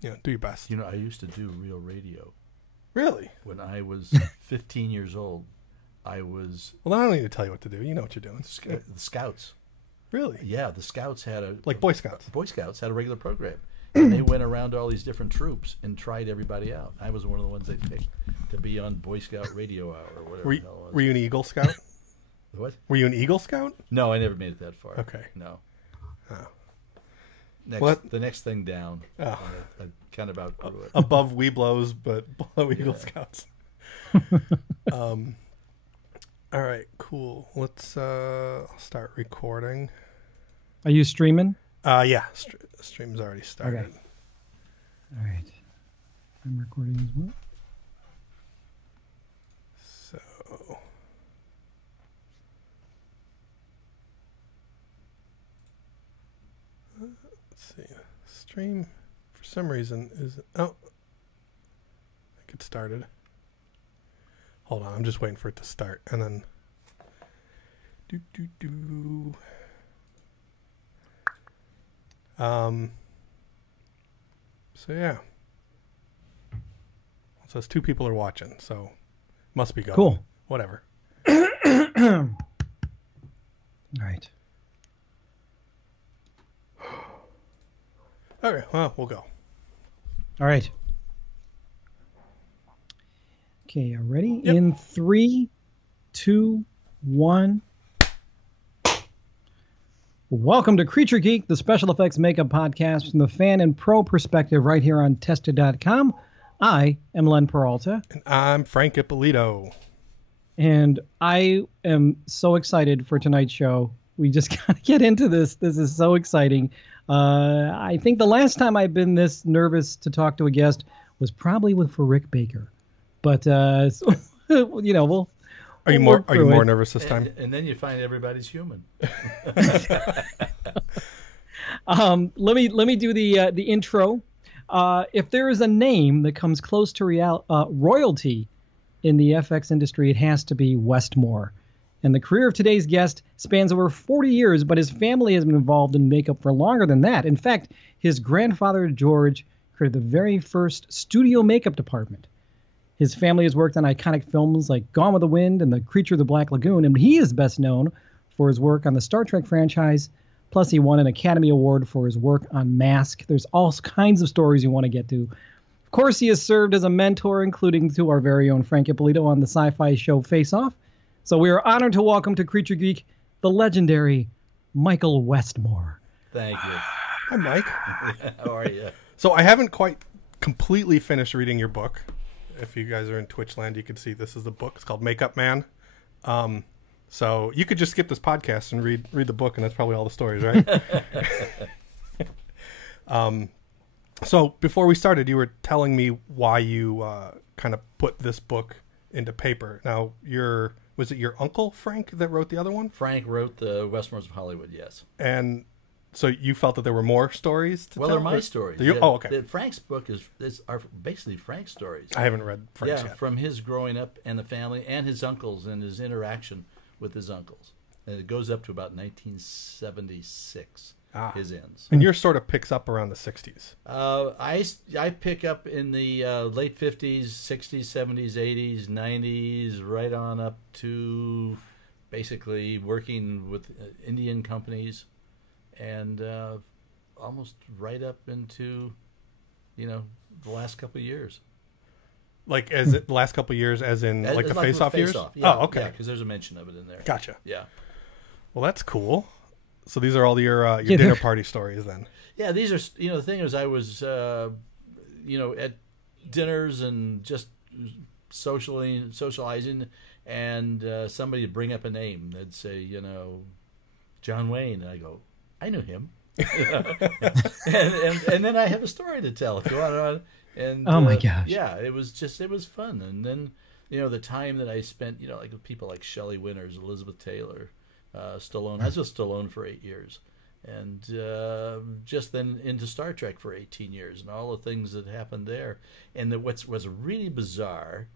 do your best. I used to do real radio. Really? When I was 15 years old, I was... Well, I don't need to tell you what to do. You know what you're doing. The Scouts. Really? Yeah, the Scouts had a... Like Boy Scouts? Boy Scouts had a regular program. And they went around to all these different troops and tried everybody out. I was one of the ones they picked to be on Boy Scout Radio Hour or whatever the hell it was. Were you an Eagle Scout? What? Were you an Eagle Scout? No, I never made it that far. Okay. No. Oh. The next thing down. Oh. I kind of outgrew it. Above Weeblos, but below Eagle Scouts. All right, cool. Let's start recording. Are you streaming? Yeah, stream's already started. Okay. All right. I'm recording as well. So... let's see. Stream, for some reason, is... Oh. I think it started. Hold on, I'm just waiting for it to start, and then... So yeah. It says 2 people are watching, so must be going. Cool. Whatever. All right. Okay, well, we'll go. All right. Okay, you ready? Yep. In 3, 2, 1. Welcome to Creature Geek, the special effects makeup podcast from the fan and pro perspective right here on Tested.com. I am Len Peralta. And I'm Frank Ippolito. And I am so excited for tonight's show. We just got to get into this. This is so exciting. I think the last time I've been this nervous to talk to a guest was probably for Rick Baker. But, we'll... Are you more nervous this time? And then you find everybody's human. Let me do the intro. If there is a name that comes close to royalty in the FX industry, it has to be Westmore. And the career of today's guest spans over 40 years, but his family has been involved in makeup for longer than that. In fact, his grandfather, George, created the very first studio makeup department. His family has worked on iconic films like Gone with the Wind and The Creature of the Black Lagoon, and he is best known for his work on the Star Trek franchise. Plus, he won an Academy Award for his work on Mask. There's all kinds of stories you want to get to. Of course, he has served as a mentor, including to our very own Frank Ippolito on the Syfy Show Face Off. So we are honored to welcome to Creature Geek the legendary Michael Westmore. Thank you. Hi, Mike. How are you? So I haven't quite completely finished reading your book. If you guys are in Twitch land, you can see this is the book. It's called Makeup Man. So you could just skip this podcast and read the book, and that's probably all the stories, right? So before we started, you were telling me why you kind of put this book into paper. Now, was it your uncle, Frank, that wrote the other one? Frank wrote the Westmores of Hollywood, yes. And so you felt that there were more stories to tell? Well, they're my stories. Okay. Frank's book are basically Frank's stories. I haven't read Frank's yet. From his growing up and the family and his uncles and his interaction with his uncles. And it goes up to about 1976, his ends. And yours sort of picks up around the 60s. I pick up in the late 50s, 60s, 70s, 80s, 90s, right on up to basically working with Indian companies. And almost right up into, the last couple of years. Like as the last couple of years, as in like the Face Off years? Yeah, oh, okay. Yeah, because there's a mention of it in there. Gotcha. Yeah. Well, that's cool. So these are all your dinner party stories then? Yeah, these are, the thing is I was, at dinners and just socializing, and somebody would bring up a name. They'd say, John Wayne. And I go, I knew him. and then I have a story to tell. Go on. And oh my gosh. Yeah, it was fun. And then, the time that I spent, like with people like Shelley Winters, Elizabeth Taylor, Stallone. I was with Stallone for 8 years. And just then into Star Trek for 18 years and all the things that happened there. And what was really bizarre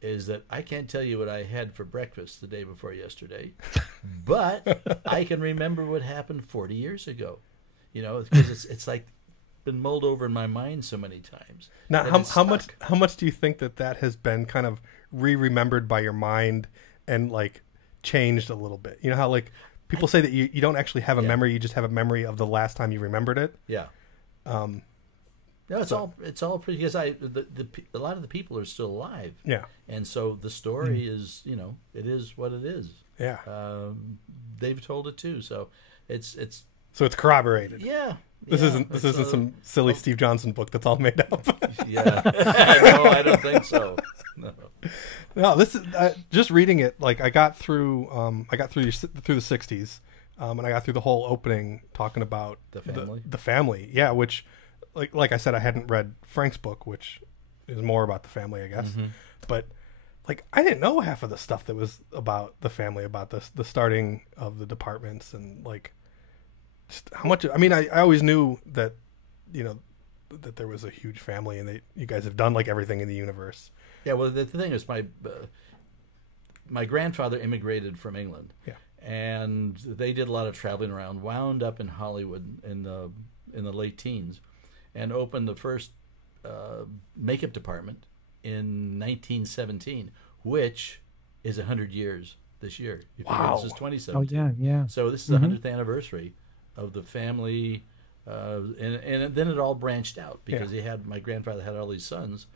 is that I can't tell you what I had for breakfast the day before yesterday, but I can remember what happened 40 years ago. Because it's like been mulled over in my mind so many times. Now, how much do you think that has been kind of remembered by your mind and like changed a little bit? You know how like people say that you don't actually have a memory, you just have a memory of the last time you remembered it. Yeah. No, it's all pretty, because a lot of the people are still alive. Yeah. And so the story is, it is what it is. Yeah. They've told it too, so it's corroborated. Yeah. This isn't some silly Steve Johnson book that's all made up. Yeah. No, I don't think so. No, this is just reading it. Like I got through the 60s, and I got through the whole opening talking about the family. The family, yeah. Which, like I said, I hadn't read Frank's book, which is more about the family, I guess. Mm-hmm. But like I didn't know half of the stuff that was about the family, about the starting of the departments, and like just how much. I mean, I always knew that, that there was a huge family, and you guys have done like everything in the universe. Yeah, well, the thing is, my grandfather immigrated from England, and they did a lot of traveling around. Wound up in Hollywood in the late teens, and opened the first makeup department in 1917, which is 100 years this year. Wow! This is 2017. Oh yeah. So this is the 100th anniversary of the family, and then it all branched out because my grandfather had all these sons.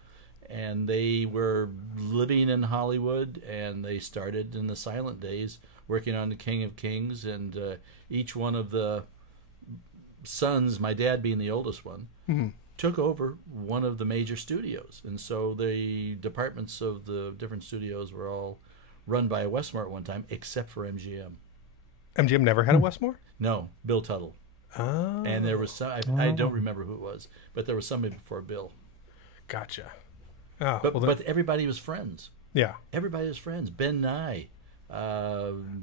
And they were living in Hollywood, and they started in the silent days working on The King of Kings. And each one of the sons, my dad being the oldest one, took over one of the major studios. And so the departments of the different studios were all run by a Westmore at one time, except for MGM. MGM never had a Westmore? No, Bill Tuttle. Oh. And there was some, I don't remember who it was, but there was somebody before Bill. Gotcha. Oh, but everybody was friends. Yeah. Everybody was friends. Ben Nye,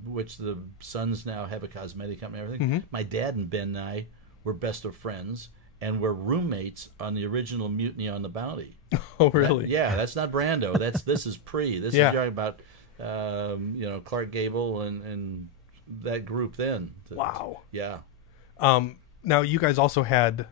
which the sons now have a cosmetic company and everything. Mm-hmm. My dad and Ben Nye were best of friends and were roommates on the original Mutiny on the Bounty. Oh, really? That's not Brando. This is pre. This is talking about Clark Gable and that group then. Wow. Yeah. Now, you guys also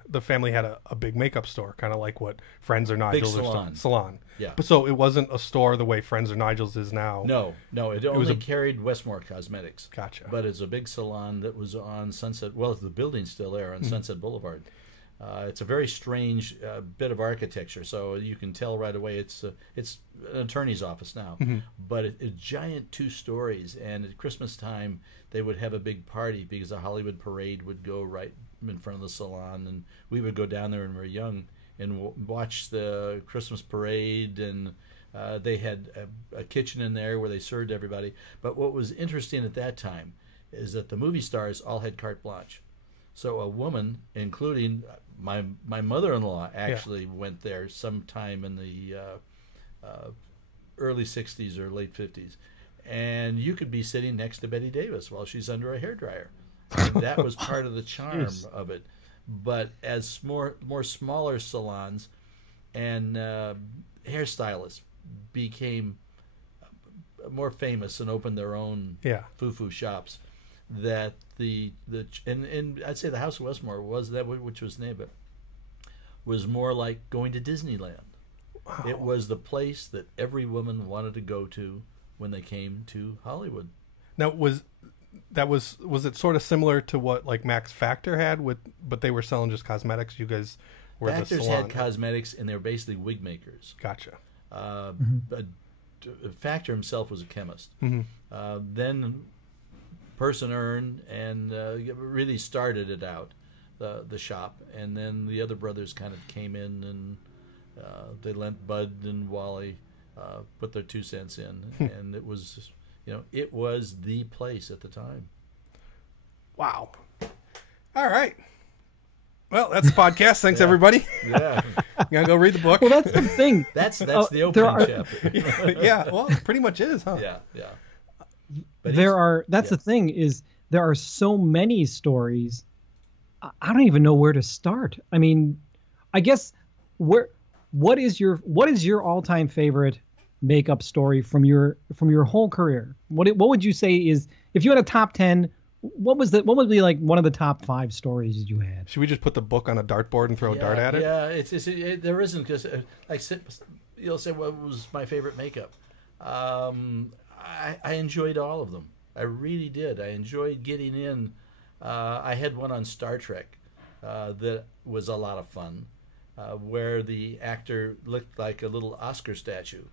the family had a big makeup store, kind of like what Friends or Nigel's big salon. Salon. Yeah. But so it wasn't a store the way Friends or Nigel's is now. No, it only carried Westmore Cosmetics. Gotcha. But it's a big salon that was on Sunset. Well, the building's still there on Sunset Boulevard. It's a very strange bit of architecture, so you can tell right away it's an attorney's office now. Mm-hmm. But it's giant 2 stories, and at Christmas time they would have a big party because a Hollywood parade would go right in front of the salon, and we would go down there when we were young and watch the Christmas parade, and they had a kitchen in there where they served everybody. But what was interesting at that time is that the movie stars all had carte blanche. So a woman, including my mother-in-law, actually went there sometime in the early 60s or late 50s. And you could be sitting next to Betty Davis while she's under a hairdryer. And that was part of the charm of it. But as more smaller salons and hairstylists became more famous and opened their own foo-foo shops, that and I'd say the House of Westmore was that, which was the name of it, was more like going to Disneyland. Wow. It was the place that every woman wanted to go to when they came to Hollywood. Now, was it sort of similar to what like Max Factor had but they were selling just cosmetics? You guys were Factor's the salon. had cosmetics, and they were basically wig makers. Gotcha. But Factor himself was a chemist. Mm-hmm. Then Person earned and really started it out, the shop, and then the other brothers kind of came in and they lent Bud and Wally, put their 2 cents in, and it was the place at the time. Wow. All right. Well, that's the podcast. Thanks, everybody. Yeah. You gotta go read the book. Well, that's the thing. That's the opening chapter. Yeah. Well, it pretty much is, huh? Yeah. But the thing is, there are so many stories. I don't even know where to start. I mean, I guess what is your all-time favorite makeup story from your whole career? What would you say is, if you had a top 10, what would be like one of the top 5 stories that you had? Should we just put the book on a dartboard and throw a dart at it? Yeah, there isn't, because you'll say, what was my favorite makeup? I enjoyed all of them. I really did. I enjoyed getting in. I had one on Star Trek that was a lot of fun, where the actor looked like a little Oscar statue,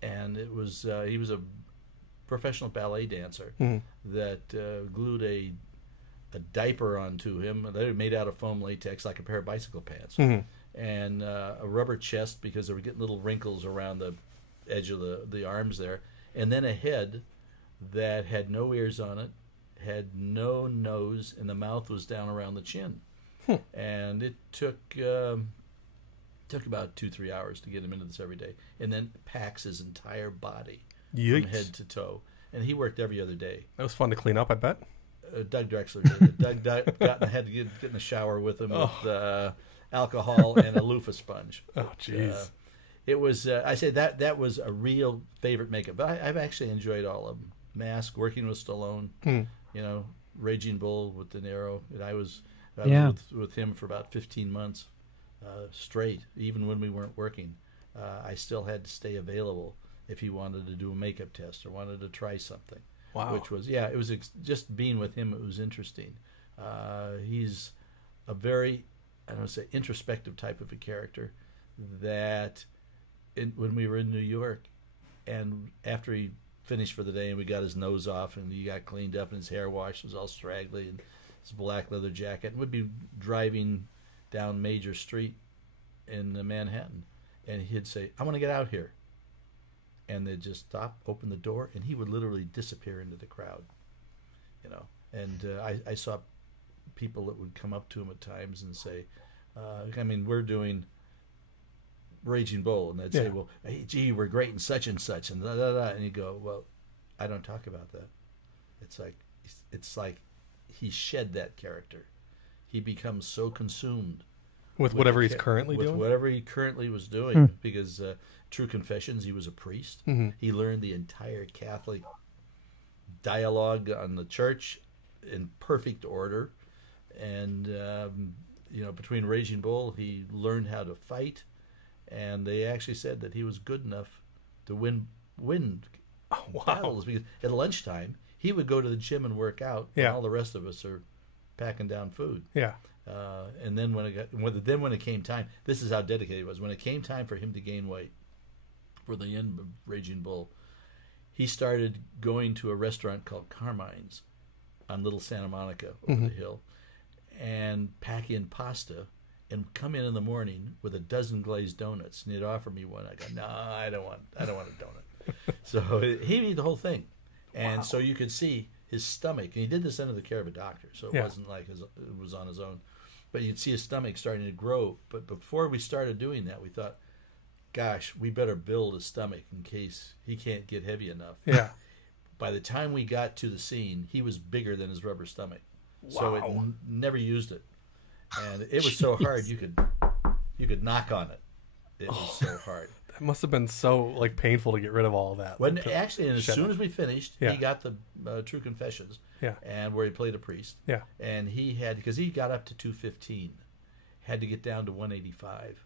and it was he was a professional ballet dancer that glued a diaper onto him. They were made out of foam latex, like a pair of bicycle pants, and a rubber chest, because they were getting little wrinkles around the edge of the arms there, and then a head that had no ears on it, had no nose, and the mouth was down around the chin. And it took about 2-3 hours to get him into this every day, and then packs his entire body from head to toe. And he worked every other day. That was fun to clean up, I bet. Doug Drexler did it. Doug had to get in the shower with him with alcohol and a loofah sponge. Oh, jeez. It was. I say that was a real favorite makeup. But I've actually enjoyed all of them. Mask, working with Stallone. Raging Bull with De Niro. And I was with him for about 15 months straight. Even when we weren't working, I still had to stay available if he wanted to do a makeup test or wanted to try something. Wow. Which was, it was just being with him, it was interesting. He's a very, I don't want to say introspective type of a character that when we were in New York, and after he finished for the day and we got his nose off and he got cleaned up and his hair washed, was all straggly, and his black leather jacket, and we'd be driving down Major Street in Manhattan, and he'd say, "I want to get out here." And they'd just stop, open the door, and he would literally disappear into the crowd, And I saw people that would come up to him at times and say, we're doing Raging Bull, and they'd say, "Well, hey, gee, we're great in such and such," and da da da. And he'd go, "Well, I don't talk about that." It's like he shed that character. He becomes so consumed with whatever he's currently doing. With whatever he currently was doing, because True Confessions, he was a priest. He learned the entire Catholic dialogue on the church in perfect order, and between Raging Bull, he learned how to fight, and they actually said that he was good enough to win battles, because at lunchtime he would go to the gym and work out, and all the rest of us are packing down food. And then when it came time, this is how dedicated he was. When it came time for him to gain weight for the end of Raging Bull, he started going to a restaurant called Carmine's on Little Santa Monica over the hill, and pack in pasta and come in the morning with a dozen glazed donuts, and he'd offer me one. I go, "No, I don't want a donut." So he ate the whole thing, and so you could see his stomach, and he did this under the care of a doctor, so it wasn't like it was on his own. But you'd see his stomach starting to grow. But before we started doing that, we thought, gosh, we better build a stomach in case he can't get heavy enough. By the time we got to the scene, he was bigger than his rubber stomach. So it never used it. And it was so hard, you could knock on it. It was so hard. That must have been so painful to get rid of all of that. Actually, and as soon as we finished, he got the True Confessions, and where he played a priest. And he had, because he got up to 215, had to get down to 185,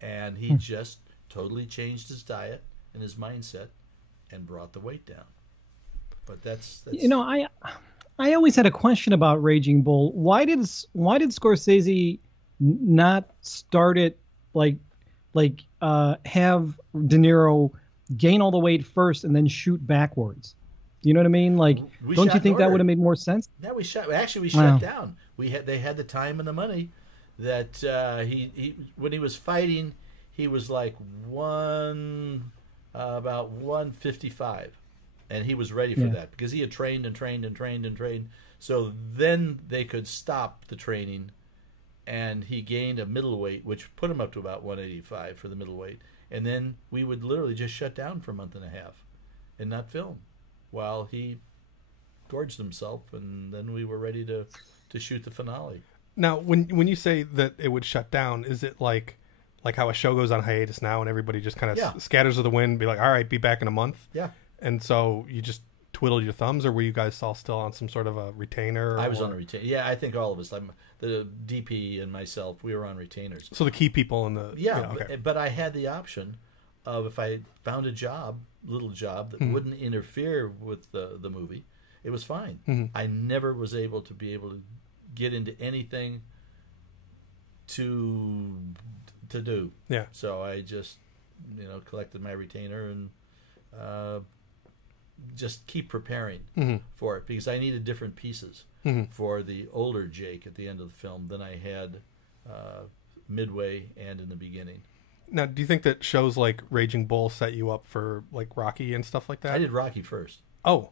and he just totally changed his diet and his mindset and brought the weight down. But that's I always had a question about Raging Bull. Why did Scorsese not start it have De Niro gain all the weight first and then shoot backwards? You know what I mean? Don't you think that would have made more sense? No, we shut down. They had the time and the money that he when he was fighting, he was about 155. And he was ready for that because he had trained and trained and trained and trained. So then they could stop the training, and he gained a middleweight, which put him up to about 185 for the middleweight. And then we would literally just shut down for a month and a half and not film while he gorged himself, and then we were ready to shoot the finale. Now, when you say that it would shut down, is it like how a show goes on hiatus now and everybody just kind of scatters to the wind, be like, all right, be back in a month? Yeah. And so you just twiddled your thumbs, or were you guys all still on some sort of a retainer? I was on a retainer. Yeah, I think all of us, the DP and myself, we were on retainers. So the key people in the okay. But I had the option of, if I found a little job that wouldn't interfere with the movie, it was fine. I never was able to get into anything to do. Yeah. So I just collected my retainer and just keep preparing for it, because I needed different pieces for the older Jake at the end of the film than I had midway and in the beginning. Now, do you think that shows like Raging Bull set you up for like Rocky and stuff like that? I did Rocky first. Oh.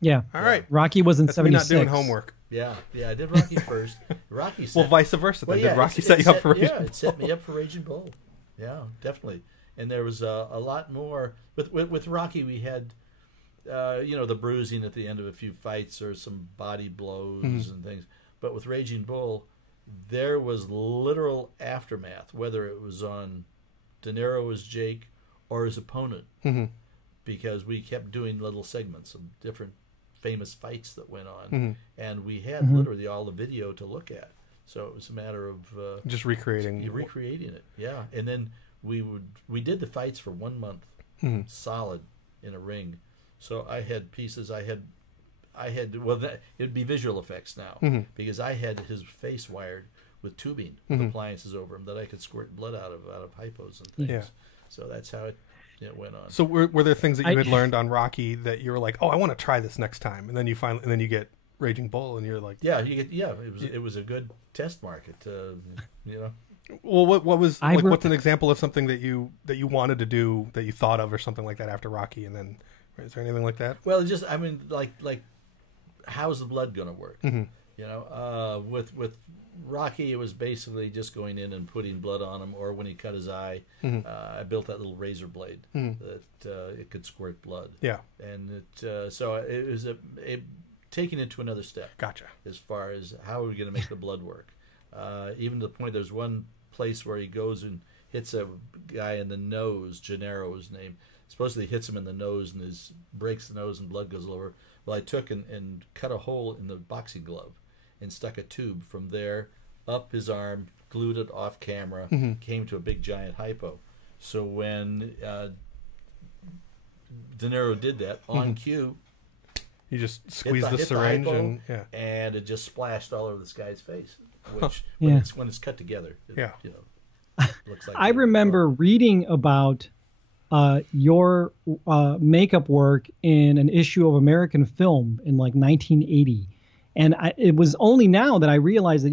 Yeah. All right. Rocky was in That's 76. me not doing homework. Yeah, I did Rocky first. Rocky set, well, vice versa. Then. Did Rocky set you up for Raging Bull? Yeah, it set me up for Raging Bull. Yeah, definitely. And there was a lot more with Rocky. We had the bruising at the end of a few fights or some body blows and things. But with Raging Bull, there was literal aftermath, whether it was on De Niro as Jake or his opponent, because we kept doing little segments of different famous fights that went on, and we had literally all the video to look at. So it was a matter of just recreating it. Yeah, and then we did the fights for 1 month, solid in a ring. So I had pieces. I had it'd be visual effects now, because I had his face wired with tubing with appliances over him that I could squirt blood out of hypos and things. Yeah. So that's how it went on. So were there things that you had learned on Rocky that you were like, oh, I want to try this next time, and then you get Raging Bull, and you're like, it was a good test market, Well, what was what's an example of something that you wanted to do that you thought of or something like that after Rocky, and then is there anything like that? Well, just like how's the blood going to work? With Rocky, it was basically just going in and putting blood on him, or when he cut his eye, I built that little razor blade that it could squirt blood. Yeah, and so it was taking it to another step. Gotcha. As far as how are we going to make the blood work, even to the point there's one place where he goes and hits a guy in the nose. Gennaro's name. Supposedly hits him in the nose and breaks the nose and blood goes all over. Well, I took and cut a hole in the boxing glove and stuck a tube from there up his arm, glued it off camera, came to a big giant hypo. So when De Niro did that on cue, you just squeezed the syringe hypo, and it just splashed all over this guy's face. Which when it's cut together, looks like. I remember reading about your makeup work in an issue of American Film in like 1980, and it was only now that I realized that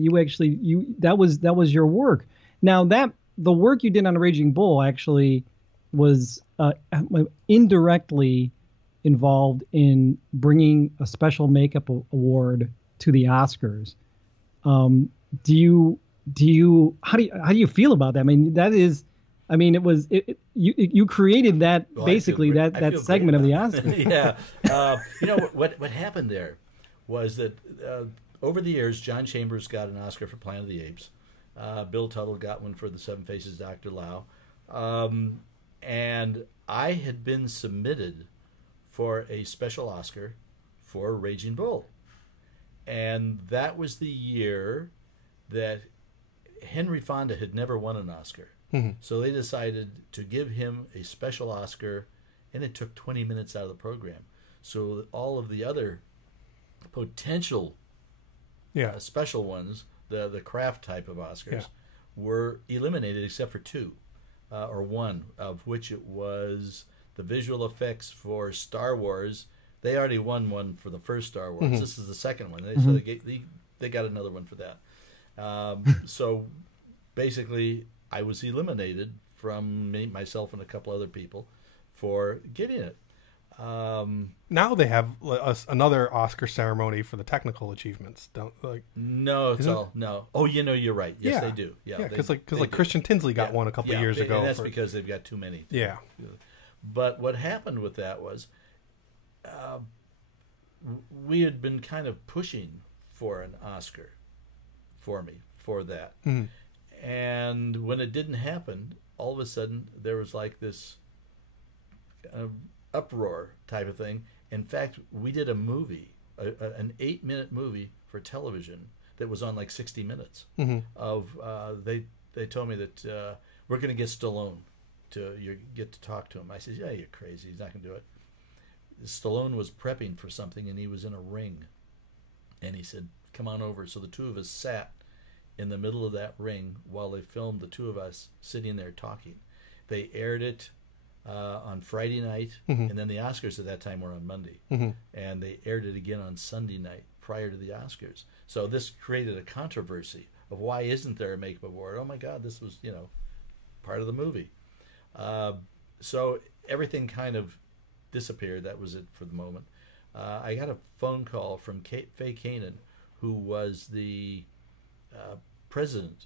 that was your work. Now that the work you did on Raging Bull actually was indirectly involved in bringing a special makeup award to the Oscars. Do you how do you feel about that? I mean, you created that basically that segment of the Oscars. Yeah. What happened there was that over the years, John Chambers got an Oscar for Planet of the Apes. Bill Tuttle got one for The Seven Faces of Dr. Lao. And I had been submitted for a special Oscar for Raging Bull. And that was the year that Henry Fonda had never won an Oscar. So they decided to give him a special Oscar, and it took 20 minutes out of the program. So all of the other potential special ones, the craft type of Oscars, were eliminated except for two, or one, of which it was the visual effects for Star Wars. They already won one for the first Star Wars. This is the second one. So they got another one for that. So basically, I was eliminated from myself and a couple other people for getting it. Now they have another Oscar ceremony for the technical achievements. No, it's all no. Oh, you're right. Yes, they do. Yeah, because Christian Tinsley got one a couple of years ago. And that's because they've got too many. Yeah. But what happened with that was, we had been kind of pushing for an Oscar for me for that. And when it didn't happen, all of a sudden there was like this uproar type of thing, In fact, we did a movie, an 8-minute movie for television that was on like 60 Minutes. Of they told me that we're going to get Stallone to get to talk to him. I said, yeah, you're crazy. He's not going to do it. Stallone was prepping for something, and he was in a ring. And he said, come on over. So the two of us sat in the middle of that ring while they filmed the two of us sitting there talking. They aired it on Friday night, and then the Oscars at that time were on Monday. And they aired it again on Sunday night prior to the Oscars. So this created a controversy of why isn't there a makeup award? Oh my God, this was, part of the movie. So everything kind of disappeared. That was it for the moment. I got a phone call from Faye Kanan, who was the president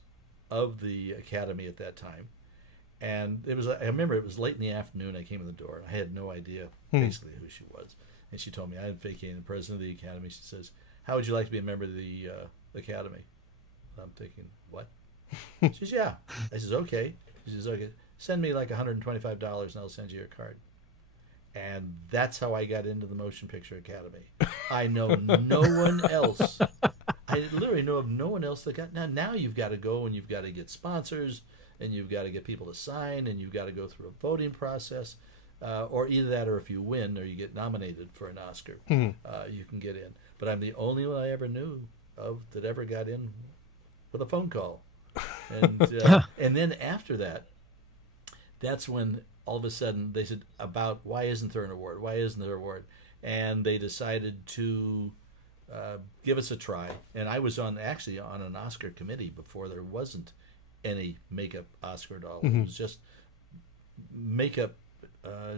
of the Academy at that time. And I remember it was late in the afternoon. I came in the door. And I had no idea basically who she was. And she told me, I'm Faye Kanan, president of the Academy. She says, how would you like to be a member of the Academy? And I'm thinking, what? She says, yeah. I says, okay. She says, okay, send me like $125 and I'll send you your card. And that's how I got into the Motion Picture Academy. I know no one else. I literally know of no one else that got. Now you've got to go and you've got to get sponsors and you've got to get people to sign and you've got to go through a voting process, or either that or if you win or you get nominated for an Oscar, you can get in. But I'm the only one I ever knew of that ever got in with a phone call. And and then after that, that's when all of a sudden they said about why isn't there an award? Why isn't there an award? And they decided to give us a try. And I was actually on an Oscar committee before there wasn't any makeup Oscar at all. It was just makeup,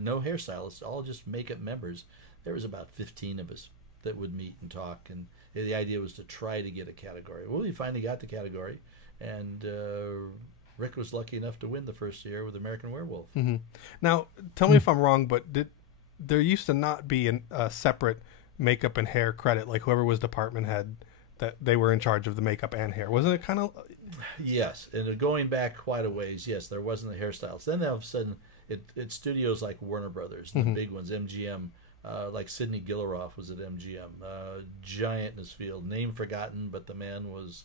no hairstylists, all just makeup members. There was about 15 of us that would meet and talk. And the idea was to try to get a category. Well, we finally got the category. And Rick was lucky enough to win the first year with American Werewolf. Now, tell me if I'm wrong, but there used to not be a separate makeup and hair credit, like whoever was department head, that they were in charge of the makeup and hair. Wasn't it kind of... Yes, and going back quite a ways, yes, there wasn't the hairstyles. Then all of a sudden, it's studios like Warner Brothers, the big ones, MGM, like Sidney Gilleroff was at MGM, giant in his field, name forgotten, but the man was...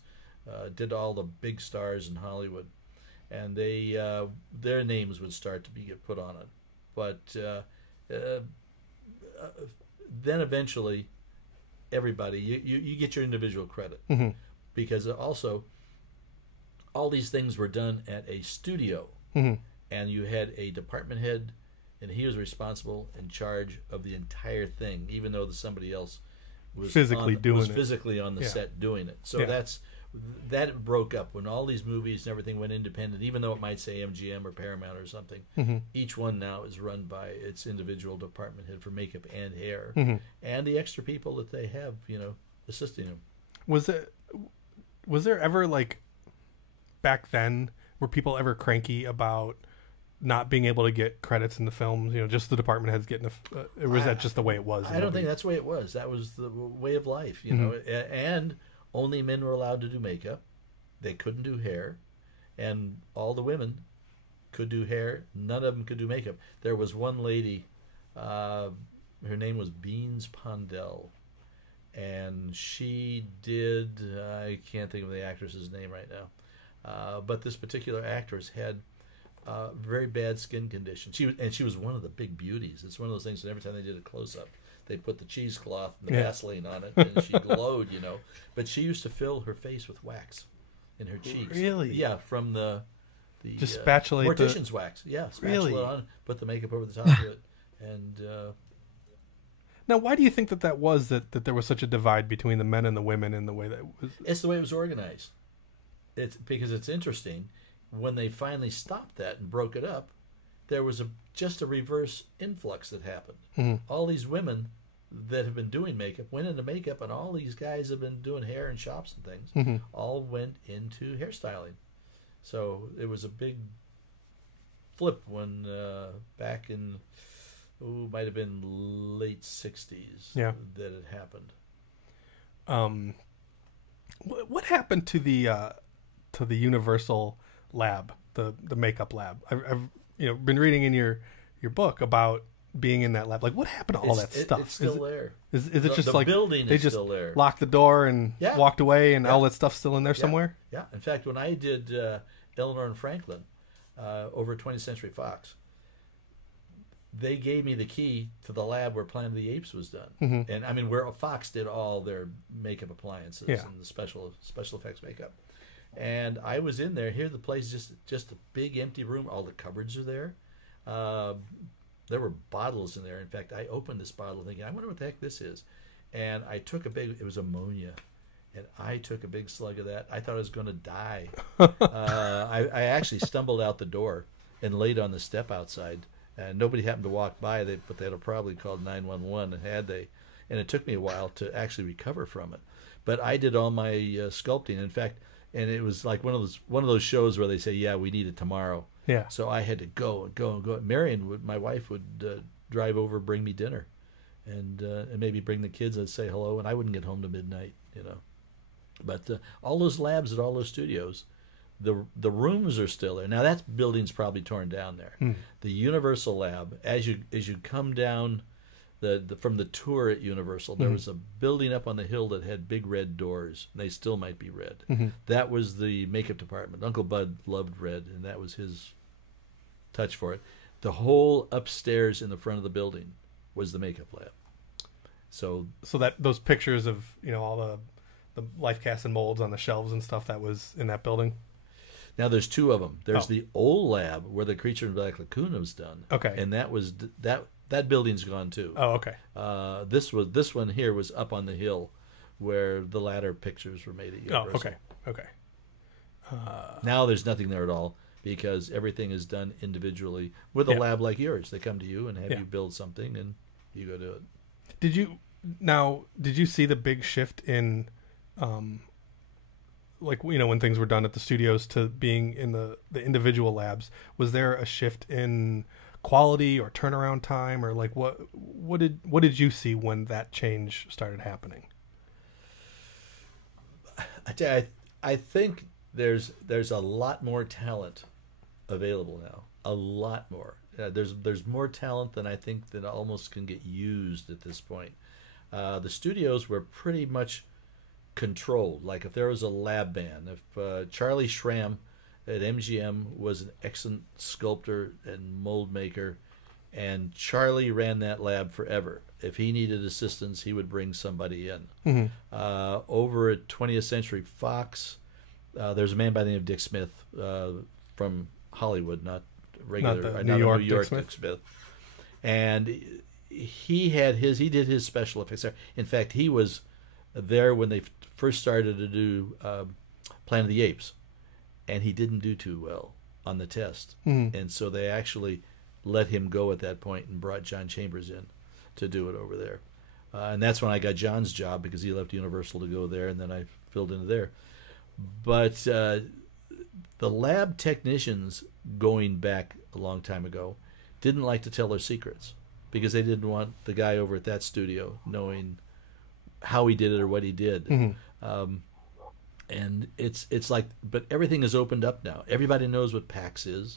did all the big stars in Hollywood, and they their names would start to get put on it. But then eventually, everybody you get your individual credit, because also all these things were done at a studio, and you had a department head, and he was responsible in charge of the entire thing, even though somebody else was physically on the set doing it. So that broke up when all these movies and everything went independent, even though it might say MGM or Paramount or something. Each one now is run by its individual department head for makeup and hair, and the extra people that they have, assisting them. Was there ever, like, back then, were people ever cranky about not being able to get credits in the films? Just the department heads getting or was that just the way it was? I don't think that's the way it was. That was the way of life, know, and only men were allowed to do makeup. They couldn't do hair. And all the women could do hair. None of them could do makeup. There was one lady, her name was Beans Pondell. And she did, I can't think of the actress's name right now. But this particular actress had very bad skin condition. She was one of the big beauties. It's one of those things that every time they did a close-up, they put the cheesecloth and the Vaseline on it, and she glowed, But she used to fill her face with wax in her cheeks. Really? Yeah, from the just spatulate mortician's wax. Yeah, spatula really? It on, put the makeup over the top of it, and. Now, why do you think that was that there was such a divide between the men and the women in the way that it was? It's the way it was organized. It's because it's interesting. When they finally stopped that and broke it up, there was just a reverse influx that happened. All these women that have been doing makeup went into makeup, and all these guys have been doing hair in shops and things all went into hairstyling. So it was a big flip when back in might have been late 60s that it happened. What happened to the Universal lab, the makeup lab? I've been reading in your book about being in that lab? Like, what happened to all that stuff? It's still there. Is it just the like building they is just still there? locked the door and walked away, and all that stuff's still in there somewhere? Yeah. In fact, when I did Eleanor and Franklin over at 20th Century Fox, they gave me the key to the lab where Planet of the Apes was done. Mm-hmm. And I mean, where Fox did all their makeup appliances Yeah. and the special effects makeup. And I was in there. Here, the place just a big empty room. All the cupboards are there. There were bottles in there. In fact, I opened this bottle thinking, I wonder what the heck this is. And I took it was ammonia. And I took a big slug of that. I thought I was going to die. I actually stumbled out the door and laid on the step outside. And nobody happened to walk by, but they'd have probably called 911, and had they. And it took me a while to actually recover from it. But I did all my sculpting. In fact, and it was like one of those shows where they say, yeah, we need it tomorrow. Yeah. So I had to go and go and go. Marion, my wife, would drive over, bring me dinner, and maybe bring the kids and say hello, and I wouldn't get home to midnight, you know. But all those labs at all those studios, the rooms are still there. Now that building's probably torn down there. The Universal Lab, as you come down from the tour at Universal, there was a building up on the hill that had big red doors. They still might be red. That was the makeup department. Uncle Bud loved red, and that was his touch for it. The whole upstairs in the front of the building was the makeup lab. So that those pictures of all the life casts and molds on the shelves and stuff that was in that building. Now there's two of them. There's the old lab where the creature in Black Lagoon was done. Okay. And that building's gone too. Oh, okay. This one here was up on the hill where the latter pictures were made at Universal. Oh, okay. Now there's nothing there at all because everything is done individually with a lab like yours. They come to you and have you build something, and you go do it. Did you see the big shift in when things were done at the studios to being in the individual labs? Was there a shift in quality or turnaround time, or like what did you see when that change started happening? I think there's a lot more talent available now. A lot more. There's more talent than I think that almost can get used at this point. The studios were pretty much controlled. Like if there was a lab band, if Charlie Schramm at MGM was an excellent sculptor and mold maker, and Charlie ran that lab forever. If he needed assistance, he would bring somebody in. Over at 20th Century Fox, there's a man by the name of Dick Smith from Hollywood, not regular, not New York Dick Smith. And he did his special effects there. In fact, he was there when they first started to do Planet of the Apes, and he didn't do too well on the test. And so they actually let him go at that point and brought John Chambers in to do it over there. And that's when I got John's job, because he left Universal to go there, and then I filled into there. But the lab technicians, going back a long time ago, didn't like to tell their secrets, because they didn't want the guy over at that studio knowing how he did it or what he did. And it's like, but everything is opened up now. Everybody knows what PAX is.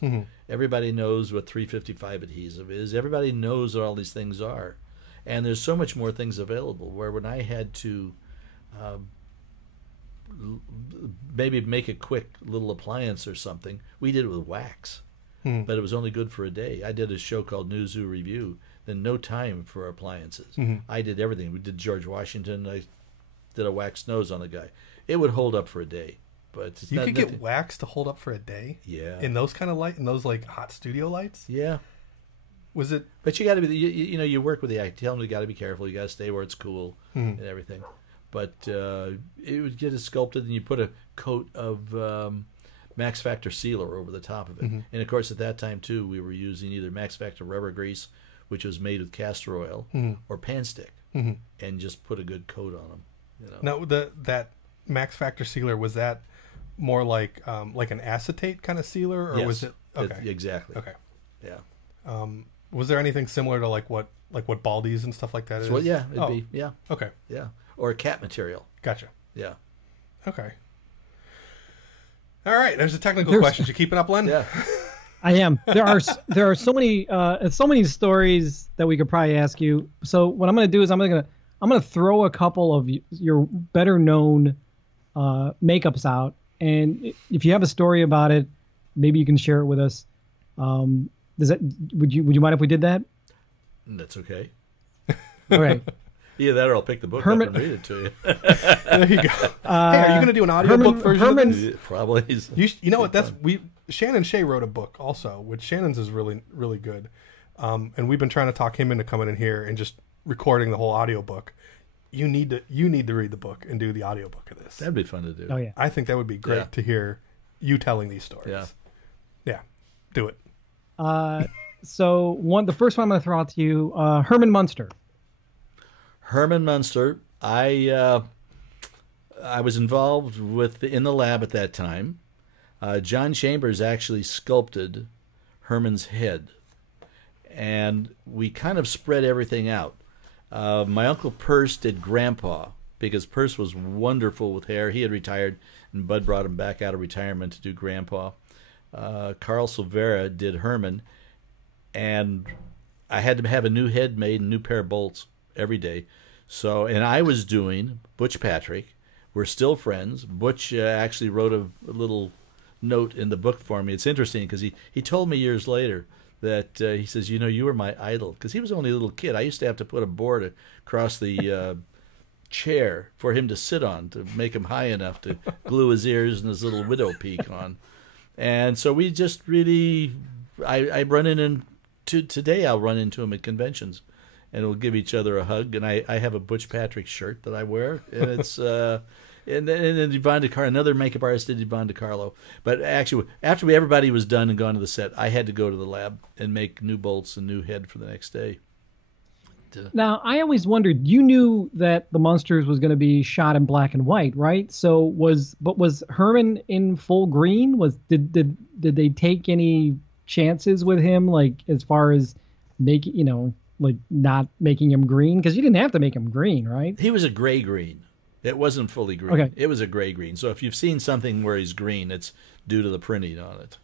Everybody knows what 355 adhesive is. Everybody knows what all these things are. And there's so much more things available, where when I had to maybe make a quick little appliance or something, we did it with wax. But it was only good for a day. I did a show called New Zoo Review, then no time for appliances. I did everything. We did George Washington. I did a wax nose on the guy. It would hold up for a day, but you could get wax to hold up for a day. Yeah, in those kind of light, in those like hot studio lights. Yeah, was it? But you got to be, you work with I tell them you got to be careful. You got to stay where it's cool and everything. But it would get it sculpted, and you put a coat of Max Factor sealer over the top of it. And of course, at that time too, we were using either Max Factor rubber grease, which was made with castor oil, or pan stick, and just put a good coat on them. Now that Max Factor sealer, was that more like an acetate kind of sealer, or yes, was it? Okay, exactly. Okay, yeah. Was there anything similar to like what Baldies and stuff like that is? Well, yeah, it'd be, yeah. Okay. Yeah, or a cat material. Gotcha. Yeah. Okay. All right. There's the technical questions. You keeping up, Len? Yeah. I am. There are so many stories that we could probably ask you. So what I'm going to do is I'm going to throw a couple of your better known makeups out, and if you have a story about it, maybe you can share it with us. Would you mind if we did that? That's okay. All right. Either that or I'll pick the book up and read it to you. There you go. Hey, are you going to do an audiobook version of this? Probably. You know what? Shannon Shea wrote a book also, which Shannon's is really, really good. And we've been trying to talk him into coming in here and just recording the whole audiobook. You need to read the book and do the audiobook of this. That'd be fun to do. Oh yeah. I think that would be great to hear you telling these stories. Yeah. Yeah. Do it. So the first one I'm going to throw out to you, Herman Munster. Herman Munster. I was involved in the lab at that time. John Chambers actually sculpted Herman's head, and we kind of spread everything out. My Uncle Perce did Grandpa, because Perce was wonderful with hair. He had retired, and Bud brought him back out of retirement to do Grandpa. Carl Silvera did Herman, and I had to have a new head made and a new pair of bolts every day. So, and I was doing Butch Patrick. We're still friends. Butch actually wrote a little note in the book for me. It's interesting because he told me years later that he says, you were my idol, because he was only a little kid. I used to have to put a board across the chair for him to sit on to make him high enough to glue his ears and his little widow peak on. And so we just really, I run today I'll run into him at conventions, and we'll give each other a hug. And I have a Butch Patrick shirt that I wear, and it's and then Yvonne DeCarlo, another makeup artist did Yvonne DeCarlo. But actually, after everybody was done and gone to the set, I had to go to the lab and make new bolts and new head for the next day. Now, I always wondered, you knew that the Munsters was going to be shot in black and white, right? So was Herman in full green? Did they take any chances with him, like as far as not making him green? Because you didn't have to make him green, right? He was a gray green. It wasn't fully green. Okay. It was a gray green. So if you've seen something where he's green, it's due to the printing on it.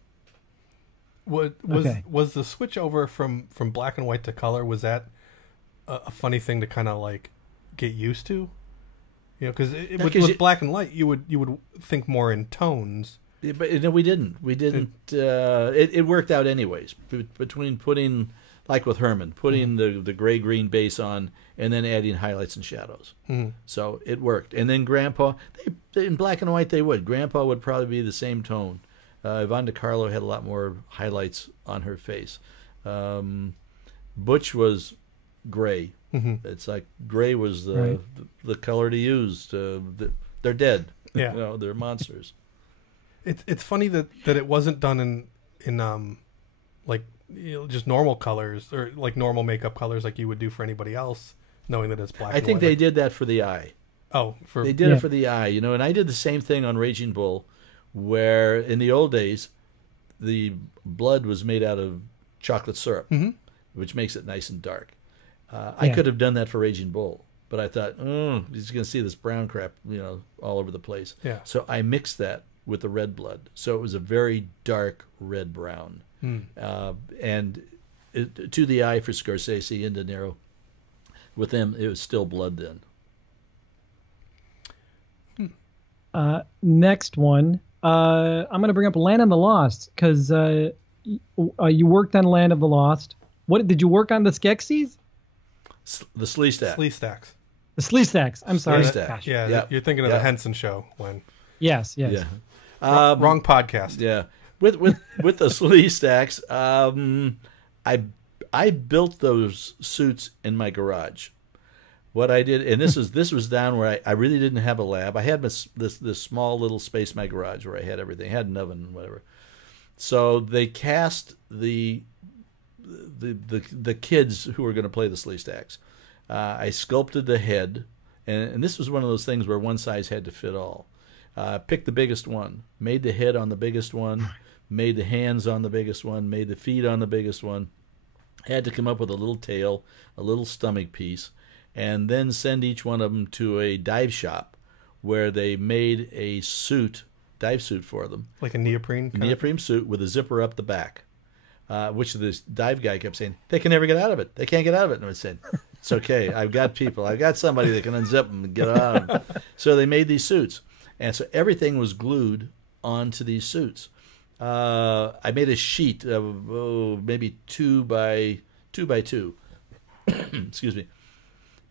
Was the switch over from black and white to color, was that a funny thing to kind of like get used to? Because with black and white, you would think more in tones. Yeah, but no, we didn't. It worked out anyways. Between putting, like with Herman, putting the gray-green base on and then adding highlights and shadows. Mm-hmm. So it worked. And then Grandpa, in black and white they would. Grandpa would probably be the same tone. Yvonne DeCarlo had a lot more highlights on her face. Butch was gray. Mm-hmm. It's like gray was the color to use. They're dead. Yeah. They're monsters. It's funny that it wasn't done in like just normal colors, or like normal makeup colors like you would do for anybody else, knowing that it's black. I think they did that for the eye. They did it for the eye, and I did the same thing on Raging Bull, where in the old days the blood was made out of chocolate syrup, mm-hmm. which makes it nice and dark. I could have done that for Raging Bull, but I thought, he's going to see this brown crap, all over the place. Yeah. So I mixed that with the red blood, so it was a very dark red brown. And to the eye for Scorsese and De Niro, with them it was still blood then. Next one, I'm going to bring up Land of the Lost, because you worked on Land of the Lost. What did you work on? The Skeksis? The Sleestaks. The Sleestaks. I'm sorry. Yeah, you're thinking of the Henson Show, Len. Yes. Yeah. Wrong podcast. Yeah. With the Sleestaks, I built those suits in my garage. What I did, and this was down where I really didn't have a lab. I had this small little space in my garage where I had everything. I had an oven and whatever. So they cast the kids who were going to play the Sleestaks. I sculpted the head, and this was one of those things where one size had to fit all. Picked the biggest one, made the head on the biggest one, made the hands on the biggest one, made the feet on the biggest one. Had to come up with a little tail, a little stomach piece, and then send each one of them to a dive shop where they made a dive suit for them. Like a neoprene? Neoprene suit with a zipper up the back. which this dive guy kept saying, they can never get out of it. They can't get out of it. And I said, it's okay. I've got people. I've got somebody that can unzip them and get out of them. So they made these suits. And so everything was glued onto these suits. I made a sheet of maybe 2 by 2. Excuse me.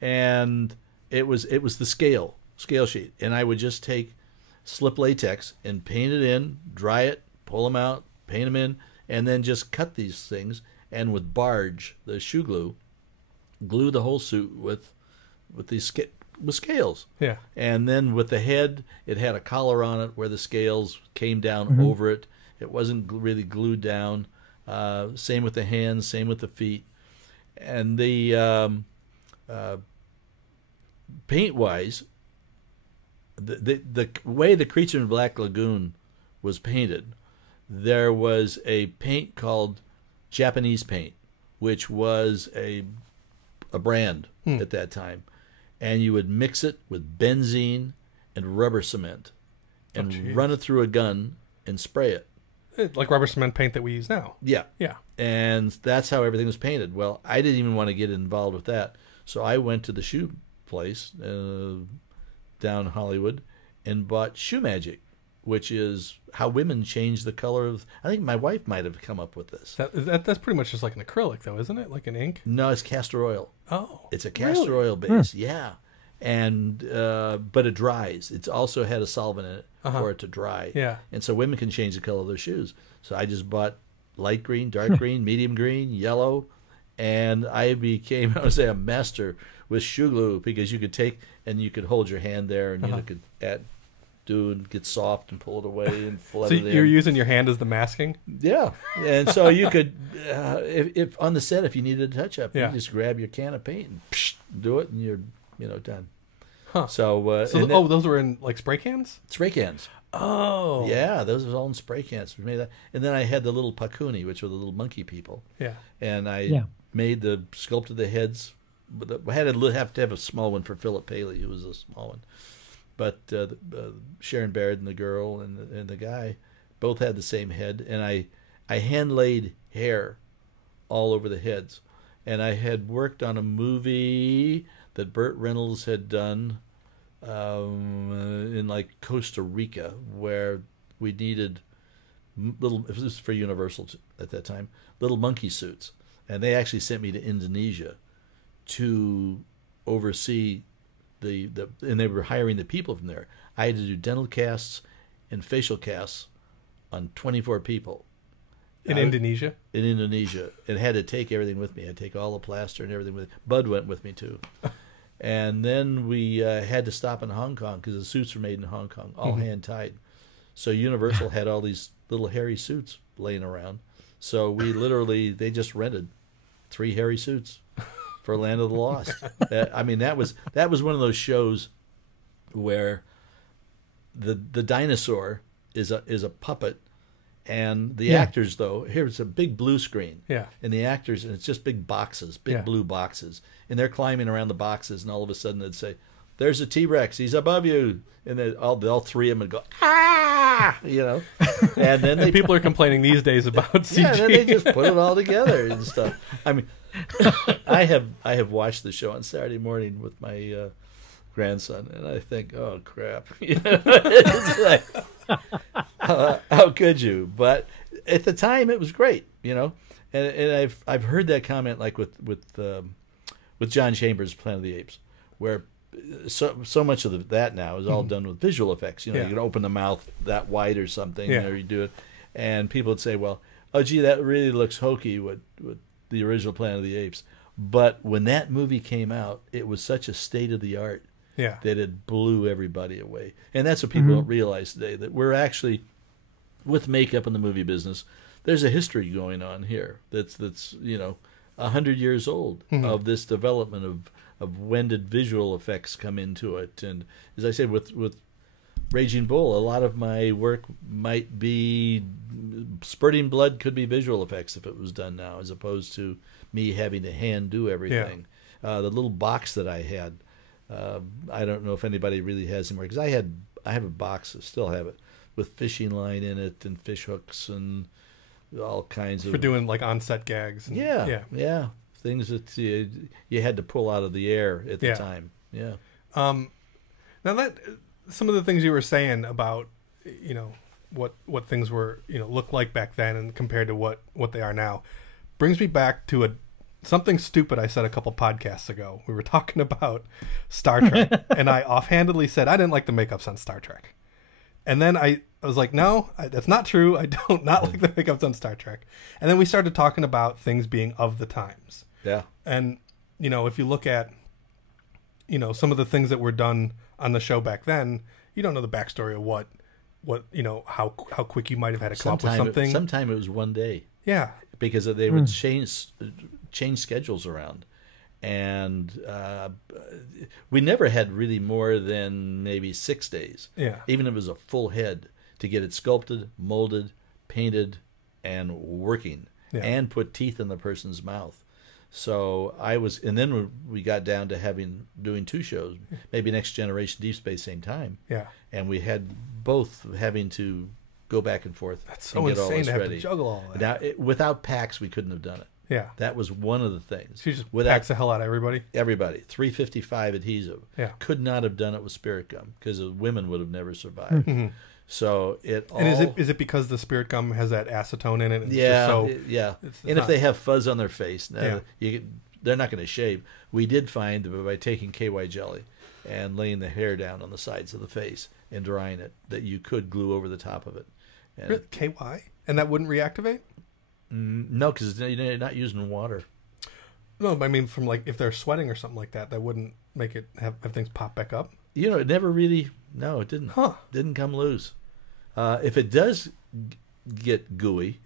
And it was the scale sheet. And I would just take slip latex and paint it in, dry it, pull them out, paint them in, and then just cut these things. And with barge, the shoe glue the whole suit with these with scales. Yeah. And then with the head, it had a collar on it where the scales came down over it. It wasn't really glued down. Same with the hands, same with the feet. And the paint-wise, the way the creature in Black Lagoon was painted, there was a paint called Japanese paint, which was a brand at that time. And you would mix it with benzene and rubber cement and run it through a gun and spray it. Like rubber cement paint that we use now. Yeah. Yeah. And that's how everything was painted. Well, I didn't even want to get involved with that. So I went to the shoe place down Hollywood and bought Shoe Magic, which is how women change the color of... I think my wife might have come up with this. That's pretty much just like an acrylic, though, isn't it? Like an ink? No, it's castor oil. Oh. It's a castor oil base, yeah. And but it dries. It's also had a solvent in it for it to dry. Yeah. And so women can change the color of their shoes. So I just bought light green, dark green, medium green, yellow, and I became, I would say, a master with shoe glue because you could take and you could hold your hand there and you could do and get soft and pull it away and flood it in. So you're using your hand as the masking? Yeah. And so you could, if on the set, if you needed a touch-up, you just grab your can of paint and do it and you're done. Huh. So, those were in like spray cans? Spray cans. Oh. Yeah, those were all in spray cans. We made that. And then I had the little pakuni, which were the little monkey people. Yeah. And I made sculpted the heads. But I had to have a small one for Philip Paley, who was a small one. But Sharon Baird and the girl and the guy both had the same head. And I hand laid hair all over the heads. And I had worked on a movie that Burt Reynolds had done in like Costa Rica, where we needed little. This was for Universal at that time. Little monkey suits, and they actually sent me to Indonesia to oversee and they were hiring the people from there. I had to do dental casts and facial casts on 24 people. In Indonesia? In Indonesia. And had to take everything with me. I had to take all the plaster and everything with me. Bud went with me, too. And then we had to stop in Hong Kong because the suits were made in Hong Kong, all hand-tied. So Universal had all these little hairy suits laying around. So they just rented 3 hairy suits for Land of the Lost. I mean, that was one of those shows where the dinosaur is a puppet. And the actors, though, here's a big blue screen. Yeah. And the actors, and it's just big boxes, blue boxes. And they're climbing around the boxes, and all of a sudden they'd say, "There's a T-Rex. He's above you." And then all 3 of them would go, "Ah!" And then people are complaining these days about CG. Yeah, and then they just put it all together and stuff. I mean, I have watched the show on Saturday morning with my grandson, and I think, oh crap, it's like, how could you? But at the time, it was great, And I've heard that comment like with John Chambers' Planet of the Apes, where so much of that now is all done with visual effects. You can open the mouth that wide or something, or you do it, and people would say, well, oh gee, that really looks hokey with the original Planet of the Apes. But when that movie came out, it was such a state of the art. Yeah. That it blew everybody away. And that's what people don't realize today, that we're actually, with makeup in the movie business, there's a history going on here that's 100 years old of this development of when did visual effects come into it. And as I said, with Raging Bull, a lot of my work might be spurting blood, could be visual effects if it was done now, as opposed to me having to hand do everything. The little box that I had, I don't know if anybody really has anymore, because I have a box, I still have it, with fishing line in it and fish hooks and all kinds of for doing like on-set gags. And, yeah, things that you had to pull out of the air at the time. Yeah. Now that some of the things you were saying about what things were looked like back then and compared to what they are now brings me back to something stupid I said a couple podcasts ago. We were talking about Star Trek, and I offhandedly said I didn't like the makeups on Star Trek. And then I was like, no, that's not true. I don't not like the makeups on Star Trek. And then we started talking about things being of the times. Yeah. And, if you look at, some of the things that were done on the show back then, you don't know the backstory of what how quick you might have had to come up with something. Sometime it was one day. Yeah. Because they would change schedules around. And we never had really more than maybe 6 days. Yeah. Even if it was a full head to get it sculpted, molded, painted, and working, and put teeth in the person's mouth. So and then we got down to doing 2 shows, maybe Next Generation, Deep Space, same time. Yeah. And we had both having to go back and forth. That's so insane to have to juggle all of that. Now, without PAX, we couldn't have done it. Yeah. That was one of the things. She just packs the hell out of everybody? Everybody. 355 adhesive. Yeah. Could not have done it with spirit gum because the women would have never survived. Mm-hmm. So And is it because the spirit gum has that acetone in it? And and if they have fuzz on their face, they're not going to shave. We did find that by taking KY jelly and laying the hair down on the sides of the face and drying it, that you could glue over the top of it. And KY? And that wouldn't reactivate? No, because you're not using water. No, I mean from like if they're sweating or something like that, that wouldn't make it have things pop back up. It never really. No, it didn't. Didn't come loose. If it does get gooey,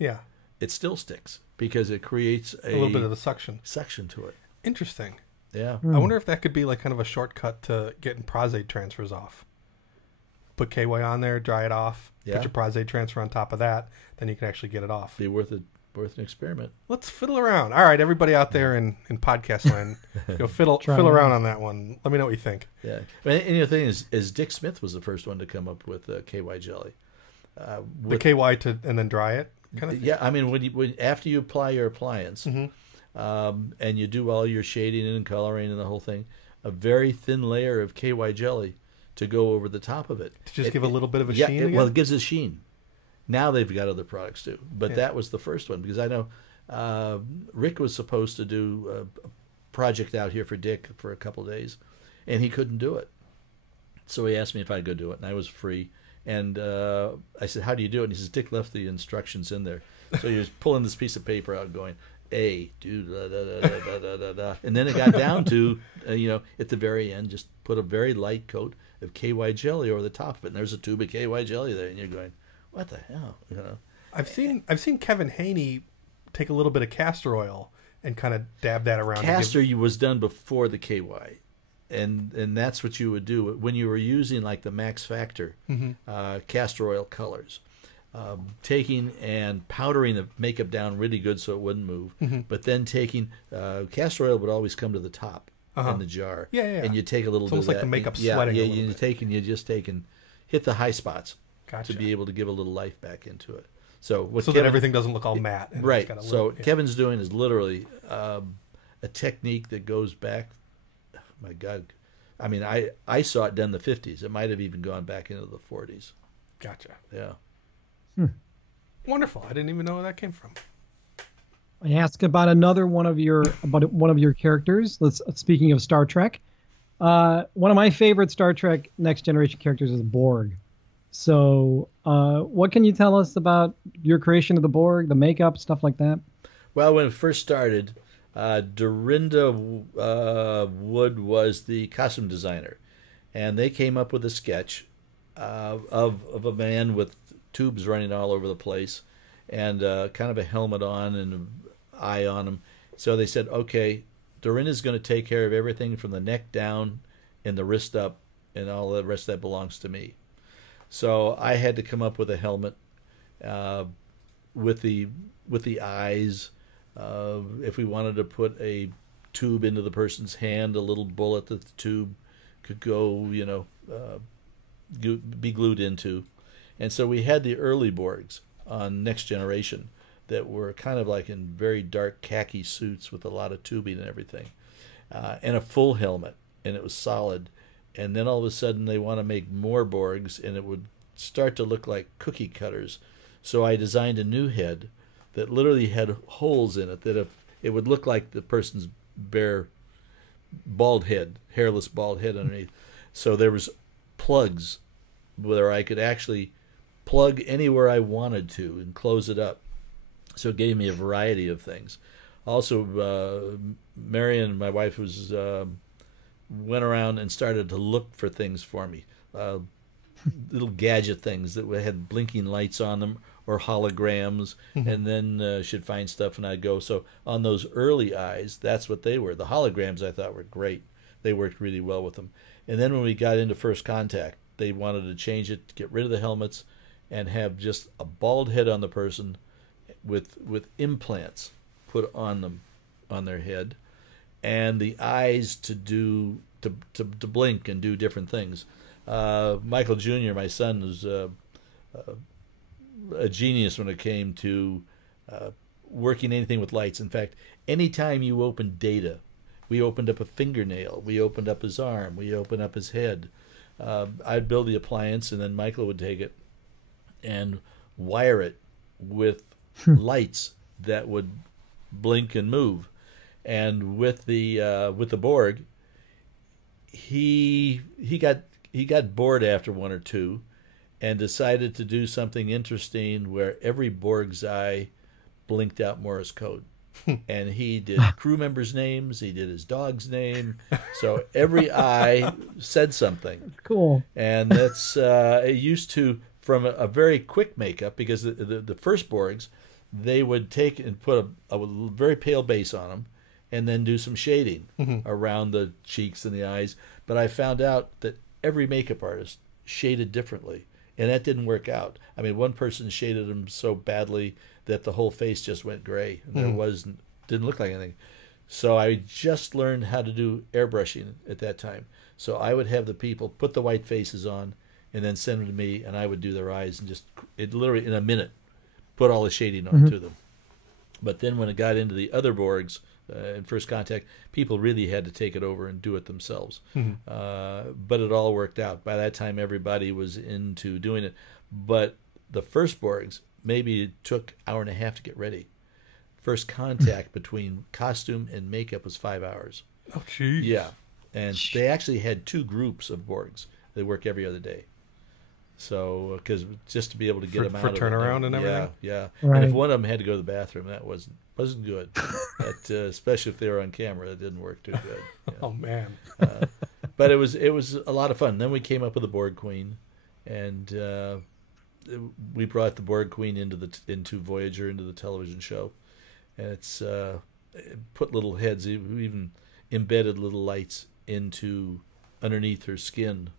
it still sticks because it creates a little bit of the suction to it. Interesting. Yeah. I wonder if that could be like kind of a shortcut to getting prostate transfers off. Put KY on there, dry it off, put your prostate transfer on top of that, then you can actually get it off. Be worth an experiment. Let's fiddle around. All right, everybody out there in podcast land, go fiddle around on that one. Let me know what you think. Yeah. And the thing is Dick Smith was the first one to come up with KY jelly. The KY and then dry it? Kind of thing? Yeah, I mean, when after you apply your appliance, and you do all your shading and coloring and the whole thing, a very thin layer of KY jelly to go over the top of it. To just give a little bit of a sheen again? Well, it gives a sheen. Now they've got other products too. But that was the first one because I know Rick was supposed to do a project out here for Dick for a couple of days, and he couldn't do it. So he asked me if I'd go do it, and I was free. And I said, how do you do it? And he says, Dick left the instructions in there. So he was pulling this piece of paper out going, do da da da da da da da. And then it got down to, at the very end, just put a very light coat of KY jelly over the top of it. And there's a tube of KY jelly there. And you're going, what the hell? I've seen Kevin Haney take a little bit of castor oil and kind of dab that around. Castor was done before the KY. And that's what you would do when you were using like the Max Factor castor oil colors, taking and powdering the makeup down really good so it wouldn't move. But then taking castor oil would always come to the top in the jar. And you take a little bit almost of like that. the makeup sweating. Yeah, you just hit the high spots to be able to give a little life back into it. So that everything doesn't look all matte. And right. So Kevin's doing is literally a technique that goes back. My God, I mean, I saw it done in the 50s. It might have even gone back into the 40s. Gotcha. Yeah. Wonderful. I didn't even know where that came from. I ask about another one of your characters. Speaking of Star Trek, one of my favorite Star Trek Next Generation characters is Borg. So, what can you tell us about your creation of the Borg, the makeup, stuff like that? Well, when it first started, Dorinda Wood was the costume designer, and they came up with a sketch of a man with tubes running all over the place and kind of a helmet on and an eye on him. So they said, okay, Dorinda's going to take care of everything from the neck down and the wrist up, and all the rest that belongs to me. So I had to come up with a helmet with the eyes. If we wanted to put a tube into the person's hand, a little bullet that the tube could go, be glued into. And so we had the early Borgs on Next Generation that were kind of like in very dark khaki suits with a lot of tubing and everything, and a full helmet, and it was solid. And then all of a sudden they want to make more Borgs, and it would start to look like cookie cutters. So I designed a new head that literally had holes in it, that if it would look like the person's bare bald head, hairless bald head underneath. So there was plugs where I could actually plug anywhere I wanted to and close it up. So it gave me a variety of things. Also, Marion, my wife, went around and started to look for things for me, little gadget things that had blinking lights on them or holograms, and then she'd find stuff and I'd go. So on those early eyes, that's what they were. The holograms I thought were great. They worked really well with them. And then when we got into First Contact, they wanted to change it, to get rid of the helmets and have just a bald head on the person with implants put on them, on their head, and the eyes to blink and do different things. Michael Jr., my son, was a genius when it came to working anything with lights. In fact, anytime you opened data, we opened up a fingernail, we opened up his arm, we opened up his head. I'd build the appliance, and then Michael would take it and wire it with lights that would blink and move. And with the Borg, he got bored after one or two, and decided to do something interesting where every Borg's eye blinked out Morse code. And he did crew members' names, he did his dog's name, so every eye said something. That's cool. And that's it used to, from a very quick makeup, because the first Borgs, they would take and put a very pale base on them, and then do some shading around the cheeks and the eyes. But I found out that every makeup artist shaded differently, and that didn't work out. I mean, one person shaded them so badly that the whole face just went gray, and didn't look like anything. So I just learned how to do airbrushing at that time. So I would have the people put the white faces on, and then send them to me, and I would do their eyes, and it literally in a minute put all the shading onto them. But then when it got into the other Borgs, in First Contact, people really had to take it over and do it themselves. But it all worked out. By that time, everybody was into doing it. But the first Borgs, maybe it took an hour and a half to get ready. First Contact between costume and makeup was 5 hours. Oh, geez. Yeah. And they actually had 2 groups of Borgs. They work every other day. So, because just to be able to get them out for of turnaround and everything. Yeah. Right. And if one of them had to go to the bathroom, that wasn't good. Especially if they were on camera, that didn't work too good. Yeah. Oh man. But it was a lot of fun. Then we came up with the Borg Queen, and we brought the Borg Queen into Voyager, into the television show, and it put little heads. We even embedded little lights underneath her skin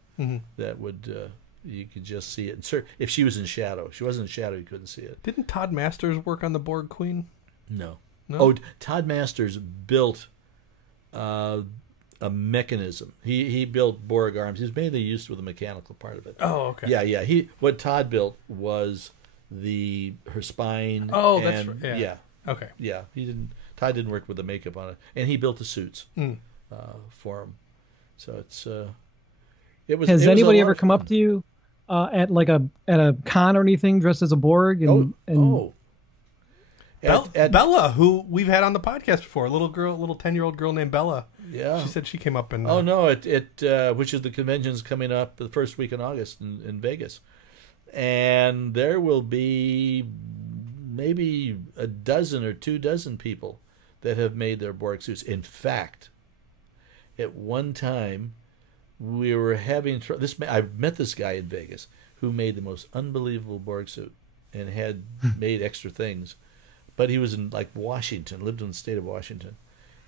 that would. You could just see it. And if she was in shadow, she wasn't in shadow, you couldn't see it. Didn't Todd Masters work on the Borg Queen? No. No? Oh, Todd Masters built a mechanism. He built Borg arms. He was mainly used with the mechanical part of it. Oh, okay. Yeah. What Todd built was her spine. Oh, that's right. Yeah. Okay. Yeah. Todd didn't work with the makeup on it, and he built the suits for him. So Has anybody ever come up to you at a con or anything dressed as a Borg? Bella, who we've had on the podcast before, a little 10-year-old girl named Bella. Yeah, she said she came up and. Oh no! Which is the convention's coming up the first week in August in Vegas, and there will be maybe a dozen or 24 people that have made their Borg suits. In fact, at one time, we were having I met this guy in Vegas who made the most unbelievable Borg suit and had made extra things, but he was in Washington, lived in the state of Washington,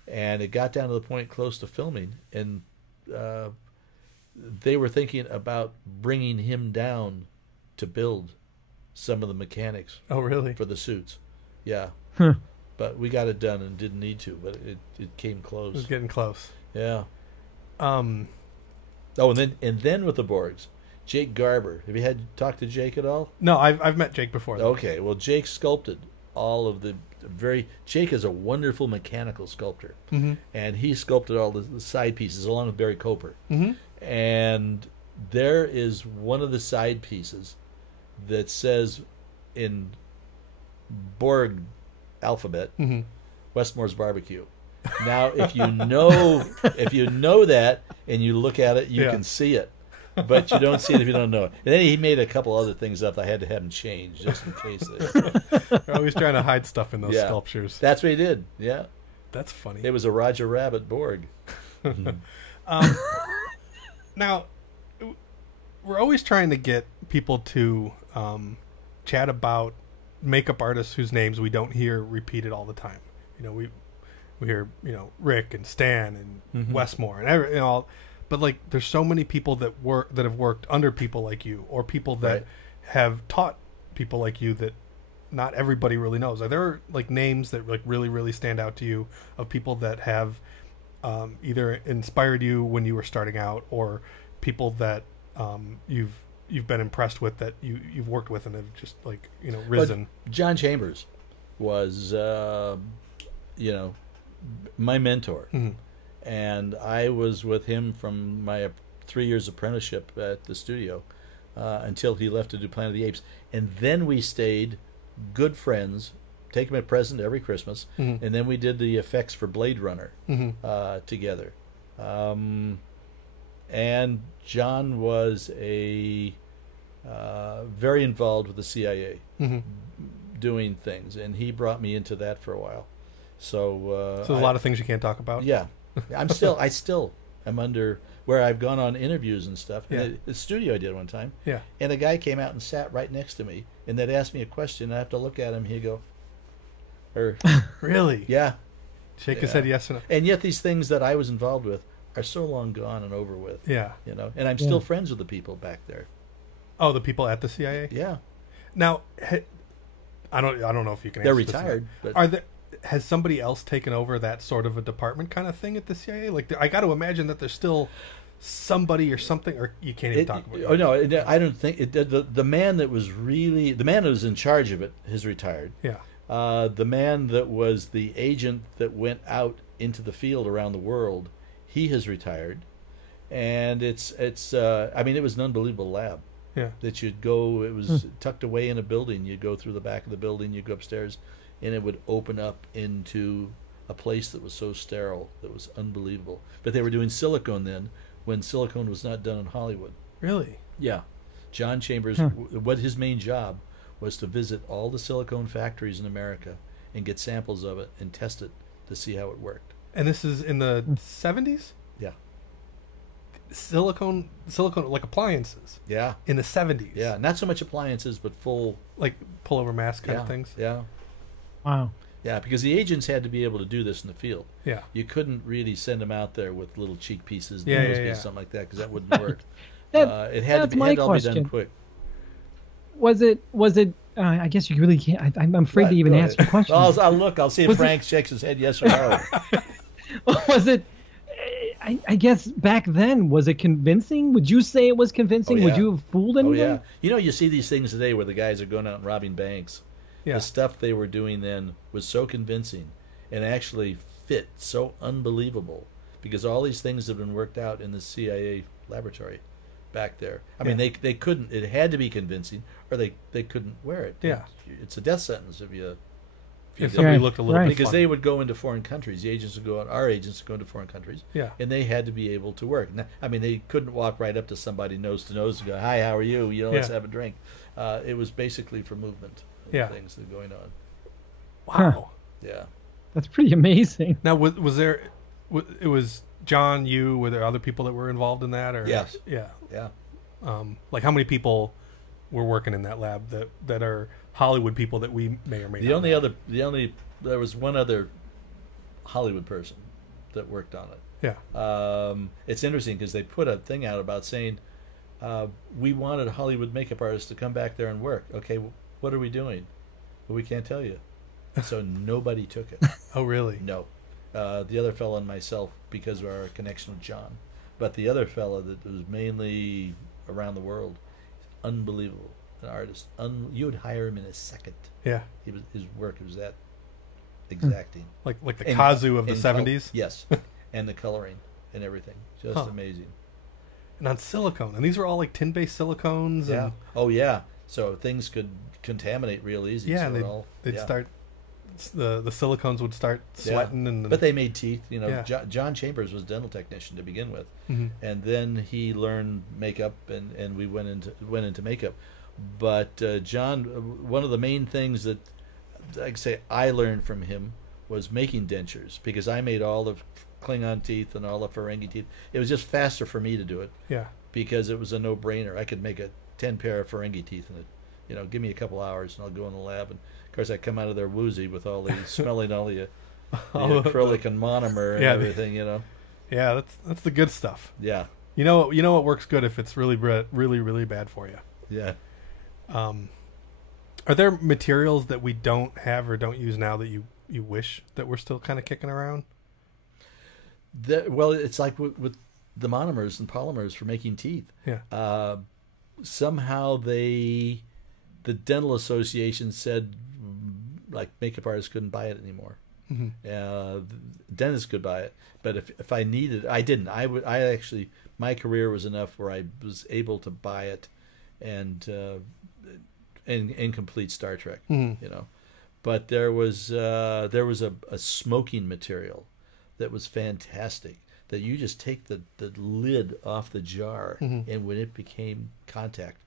and it got down to the point close to filming, and they were thinking about bringing him down to build some of the mechanics. Oh, really? For the suits, yeah. But we got it done and didn't need to, but it came close. It was getting close. Yeah. Oh, and then with the Borgs, Jake Garber. Have you talked to Jake at all? No, I've met Jake before. Okay, well, Jake sculpted all of the Jake is a wonderful mechanical sculptor, and he sculpted all the side pieces along with Barry Coper. And there is one of the side pieces that says in Borg alphabet, Westmore's Barbecue. Now, if you know that and you look at it, you can see it, but you don't see it if you don't know it. And then he made a couple other things up. I had to have them changed just in case. They're always trying to hide stuff in those sculptures. That's what he did. Yeah, that's funny. It was a Roger Rabbit Borg. Now, we're always trying to get people to chat about makeup artists whose names we don't hear repeated all the time. We hear Rick and Stan and Westmore and but like there's so many people that have worked under people like you, or people that have taught people like you that not everybody really knows. Are there like names that like really, really stand out to you of people that have either inspired you when you were starting out, or people that you've been impressed with, that you've worked with and have just like risen? But John Chambers was my mentor, and I was with him from my 3 years apprenticeship at the studio until he left to do Planet of the Apes, and then we stayed good friends. Take him a present every Christmas, and then we did the effects for Blade Runner together. And John was very involved with the CIA, doing things, and he brought me into that for a while. So there's a lot of things you can't talk about. Yeah, I still am under where I've gone on interviews and stuff. Yeah. And the studio I did one time. Yeah. And a guy came out and sat right next to me, and they'd ask me a question. I have to look at him. He'd go, really? Yeah. Shake his head yes or no. And yet these things that I was involved with are so long gone and over with. Yeah. And I'm still friends with the people back there. Oh, the people at the CIA? Yeah. Now, I don't know if you can. They're answer retired. This, but has somebody else taken over that sort of a department kind of thing at the CIA? Like, I got to imagine that there's still somebody or something, or you can't even talk about it. Oh no, I don't think it. The man that was in charge of it has retired. Yeah. The man that was the agent that went out into the field around the world, he has retired, and it's I mean, it was an unbelievable lab. Yeah. That you'd go, it was tucked away in a building. You'd go through the back of the building, you'd go upstairs, and it would open up into a place that was so sterile, that was unbelievable. But they were doing silicone then, when silicone was not done in Hollywood. Really? Yeah. John Chambers, what his main job was to visit all the silicone factories in America and get samples of it and test it to see how it worked. And this is in the 70s? Yeah. Silicone like appliances. Yeah. In the 70s. Yeah, not so much appliances, but full like pullover mask kind of things. Yeah. Wow. Yeah, because the agents had to be able to do this in the field. Yeah. You couldn't really send them out there with little cheek pieces, something like that, because that wouldn't work. It had to all be done quick. Was it? I guess you really can't. I'm afraid to even ask your question. I'll look. I'll see if Frank shakes his head yes or no. Was it? I guess back then, was it convincing? Would you say it was convincing? Oh, yeah. Would you have fooled anyone? Oh yeah. You see these things today where the guys are going out and robbing banks. Yeah. The stuff they were doing then was so convincing and actually fit so unbelievable, because all these things have been worked out in the CIA laboratory back there. I mean, they couldn't. It had to be convincing, or they couldn't wear it. Yeah. It's a death sentence if somebody looked a little bit because funny. they would go into foreign countries. The agents would go out. Our agents would go into foreign countries. Yeah. And they had to be able to work. Now, I mean, they couldn't walk right up to somebody nose to nose and go, "Hi, how are you? Let's have a drink." It was basically for movement. Things that are going on. Wow. Yeah. That's pretty amazing. Now, was there? It was John. Were there other people that were involved in that? Or yes. Yeah. Yeah. Like how many people were working in that lab that are Hollywood people that we may or may not know? There was one other Hollywood person that worked on it. Yeah. It's interesting because they put a thing out about saying we wanted Hollywood makeup artists to come back there and work. Okay, what are we doing? Well, we can't tell you. So nobody took it. Oh, really? No. The other fellow and myself, because of our connection with John. But the other fellow that was mainly around the world, unbelievable. an artist. You would hire him in a second. Yeah. His work was that exacting. Like the Kazu of the 70s. Yes, and the coloring and everything, just amazing. And on silicone, and these were all like tin-based silicones. Yeah. And, oh yeah. So things could contaminate real easy. yeah, so they'd start. The silicones would start sweating, and but they made teeth. You know, Yeah. John Chambers was a dental technician to begin with, Mhm. and then he learned makeup, and we went into makeup. But John, one of the main things that I learned from him was making dentures, because I made all the Klingon teeth and all the Ferengi teeth. It was just faster for me to do it. Yeah. Because it was a no-brainer. I could make 10 pair of Ferengi teeth in it. Give me a couple hours and I'll go in the lab. And of course, I come out of there woozy with all the smelling all the acrylic and monomer and everything. Yeah, that's the good stuff. Yeah. You know what works good if it's really really bad for you. Yeah. Are there materials that we don't have or don't use now that you wish that we're still kind of kicking around? Well, it's like with the monomers and polymers for making teeth. Yeah. Somehow the dental association said like makeup artists couldn't buy it anymore. Mm-hmm. Dentists could buy it, but if I needed, I didn't. I actually, my career was enough where I was able to buy it, and complete Star Trek. Mm-hmm. But there was a smoking material that was fantastic, that you just take the lid off the jar, mm-hmm. and when it became contact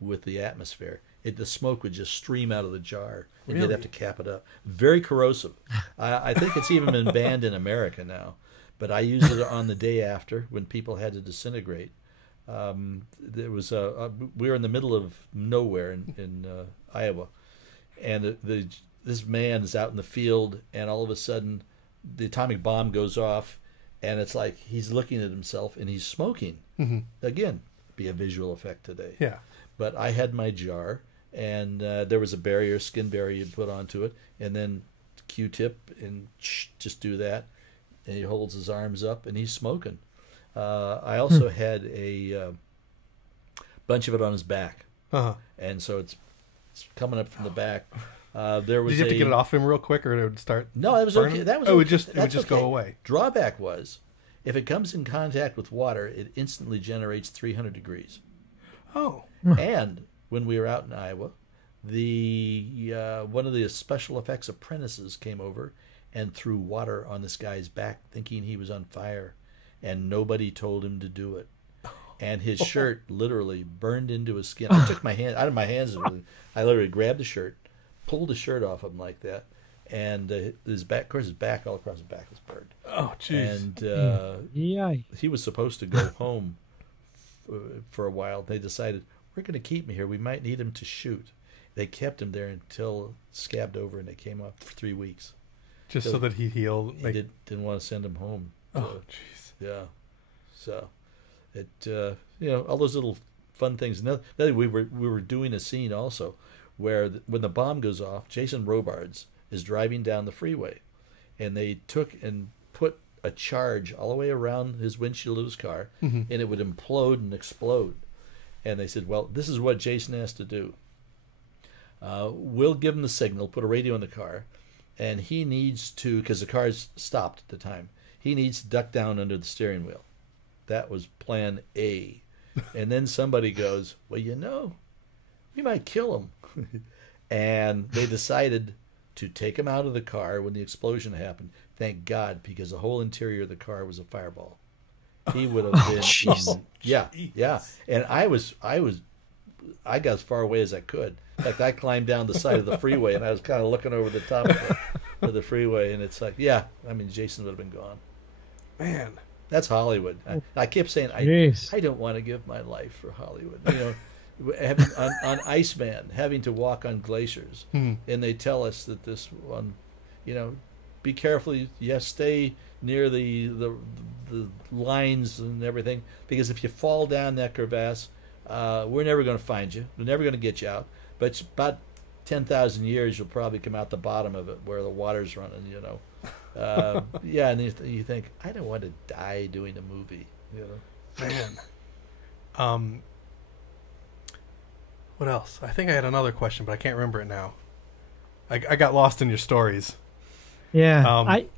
with the atmosphere, the smoke would just stream out of the jar, and Really? you'd have to cap it up. Very corrosive. I think it's even been banned in America now, but I used it on the day after when people had to disintegrate. There was we were in the middle of nowhere in Iowa, and this man is out in the field, and all of a sudden the atomic bomb goes off, and it's like he's looking at himself and he's smoking. Mm-hmm. Again, be a visual effect today. Yeah. But I had my jar, and there was a skin barrier you'd put onto it, and then Q-tip, and just do that, and he holds his arms up and he's smoking. I also had a bunch of it on his back, and so it's coming up from the back. There was Did you have to get it off him real quick, or it would start? No, it was burning? okay. That was it would okay. just Okay. go away. Drawback was, if it comes in contact with water, it instantly generates 300 degrees. Oh. And when we were out in Iowa, one of the special effects apprentices came over and threw water on this guy's back, thinking he was on fire, and nobody told him to do it. And his shirt literally burned into his skin. I took my hand out of my hands. I literally grabbed the shirt, pulled the shirt off him like that, and his back, of course, his back, all across his back was burned. Oh, jeez. And he was supposed to go home for a while. They decided, we're going to keep him here. We might need him to shoot. They kept him there until it scabbed over, and they came up for 3 weeks. Just so that he healed. They didn't want to send him home. Oh, jeez. Yeah. So, all those little fun things. And then we were doing a scene also where when the bomb goes off, Jason Robards is driving down the freeway, and they took and put a charge all the way around his windshield of his car, mm-hmm. and it would implode and explode. And they said, well, this is what Jason has to do. We'll give him the signal, put a radio in the car, and he needs to, because the car's stopped at the time, he needs to duck down under the steering wheel. That was plan A. And then somebody goes, well, we might kill him. And they decided to take him out of the car when the explosion happened. Thank God, because the whole interior of the car was a fireball. He would have been eaten. Yeah. And I got as far away as I could. In fact, I climbed down the side of the freeway, and I was kind of looking over the top of the freeway, and it's like, Jason would have been gone. Man. That's Hollywood. I kept saying, I don't want to give my life for Hollywood. On Iceman, having to walk on glaciers, and they tell us that this one, be careful. You stay near the lines and everything, because if you fall down that crevasse, we're never going to find you. We're never going to get you out. But about 10,000 years, you'll probably come out the bottom of it where the water's running. And you think, I don't want to die doing a movie. Man. What else? I think I had another question, but I can't remember it now. I got lost in your stories. Yeah,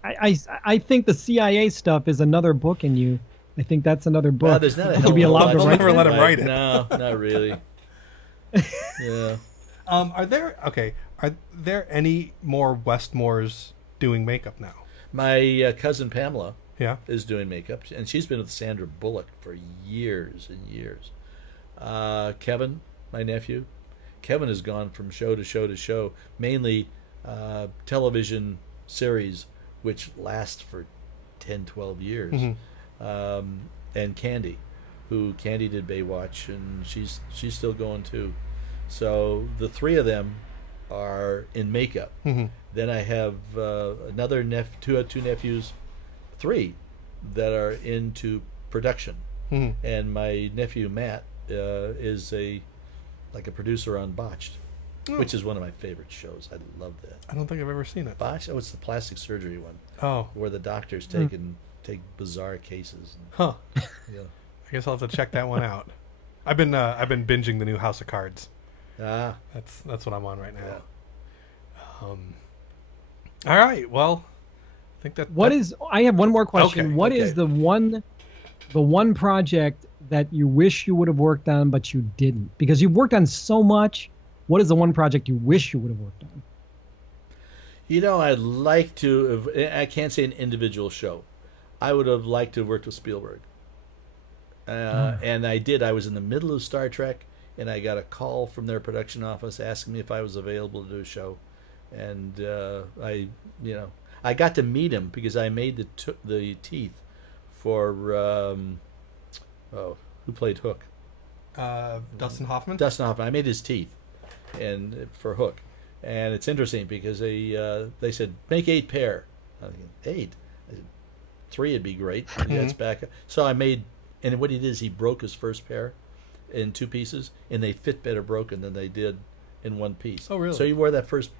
I think the CIA stuff is another book in you. I think that's another book. Well, there's not a Would hell you be of a allowed lot to They'll write never that? let him write it. No, not really. Yeah. Are there any more Westmores doing makeup now? My cousin Pamela Yeah. is doing makeup, and she's been with Sandra Bullock for years and years. Kevin, my nephew, Kevin has gone from show to show to show, mainly television series, which last for 10, 12 years. Mm-hmm. And Candy did Baywatch, and she's still going too. So the three of them are in makeup. Mm-hmm. Then I have another two nephews, three that are into production, Mm-hmm. and my nephew Matt is a producer on Botched, which is one of my favorite shows. I love that. I don't think I've ever seen it. Botched? Oh, it's the plastic surgery one Oh, where the doctors take bizarre cases. huh. Yeah. I guess I'll have to check that one out. I've been binging the new House of Cards. Ah, That's what I'm on right now. yeah. All right. Well, I think that. I have one more question. Okay, What is the one project that you wish you would have worked on but you didn't? Because you've worked on so much. What is the one project you wish you would have worked on? You know, I'd like to. I can't say an individual show. I would have liked to have worked with Spielberg. And I did. I was in the middle of Star Trek, and I got a call from their production office asking me if I was available to do a show. And I got to meet him because I made the teeth for who played Hook? Dustin Hoffman. Dustin Hoffman. I made his teeth, and for Hook. And it's interesting because they said make 8 pair. I think 8. I said 3 would be great. That's back. So I made, and what he did is he broke his first pair in 2 pieces, and they fit better broken than they did in 1 piece. Oh, really? So he wore that first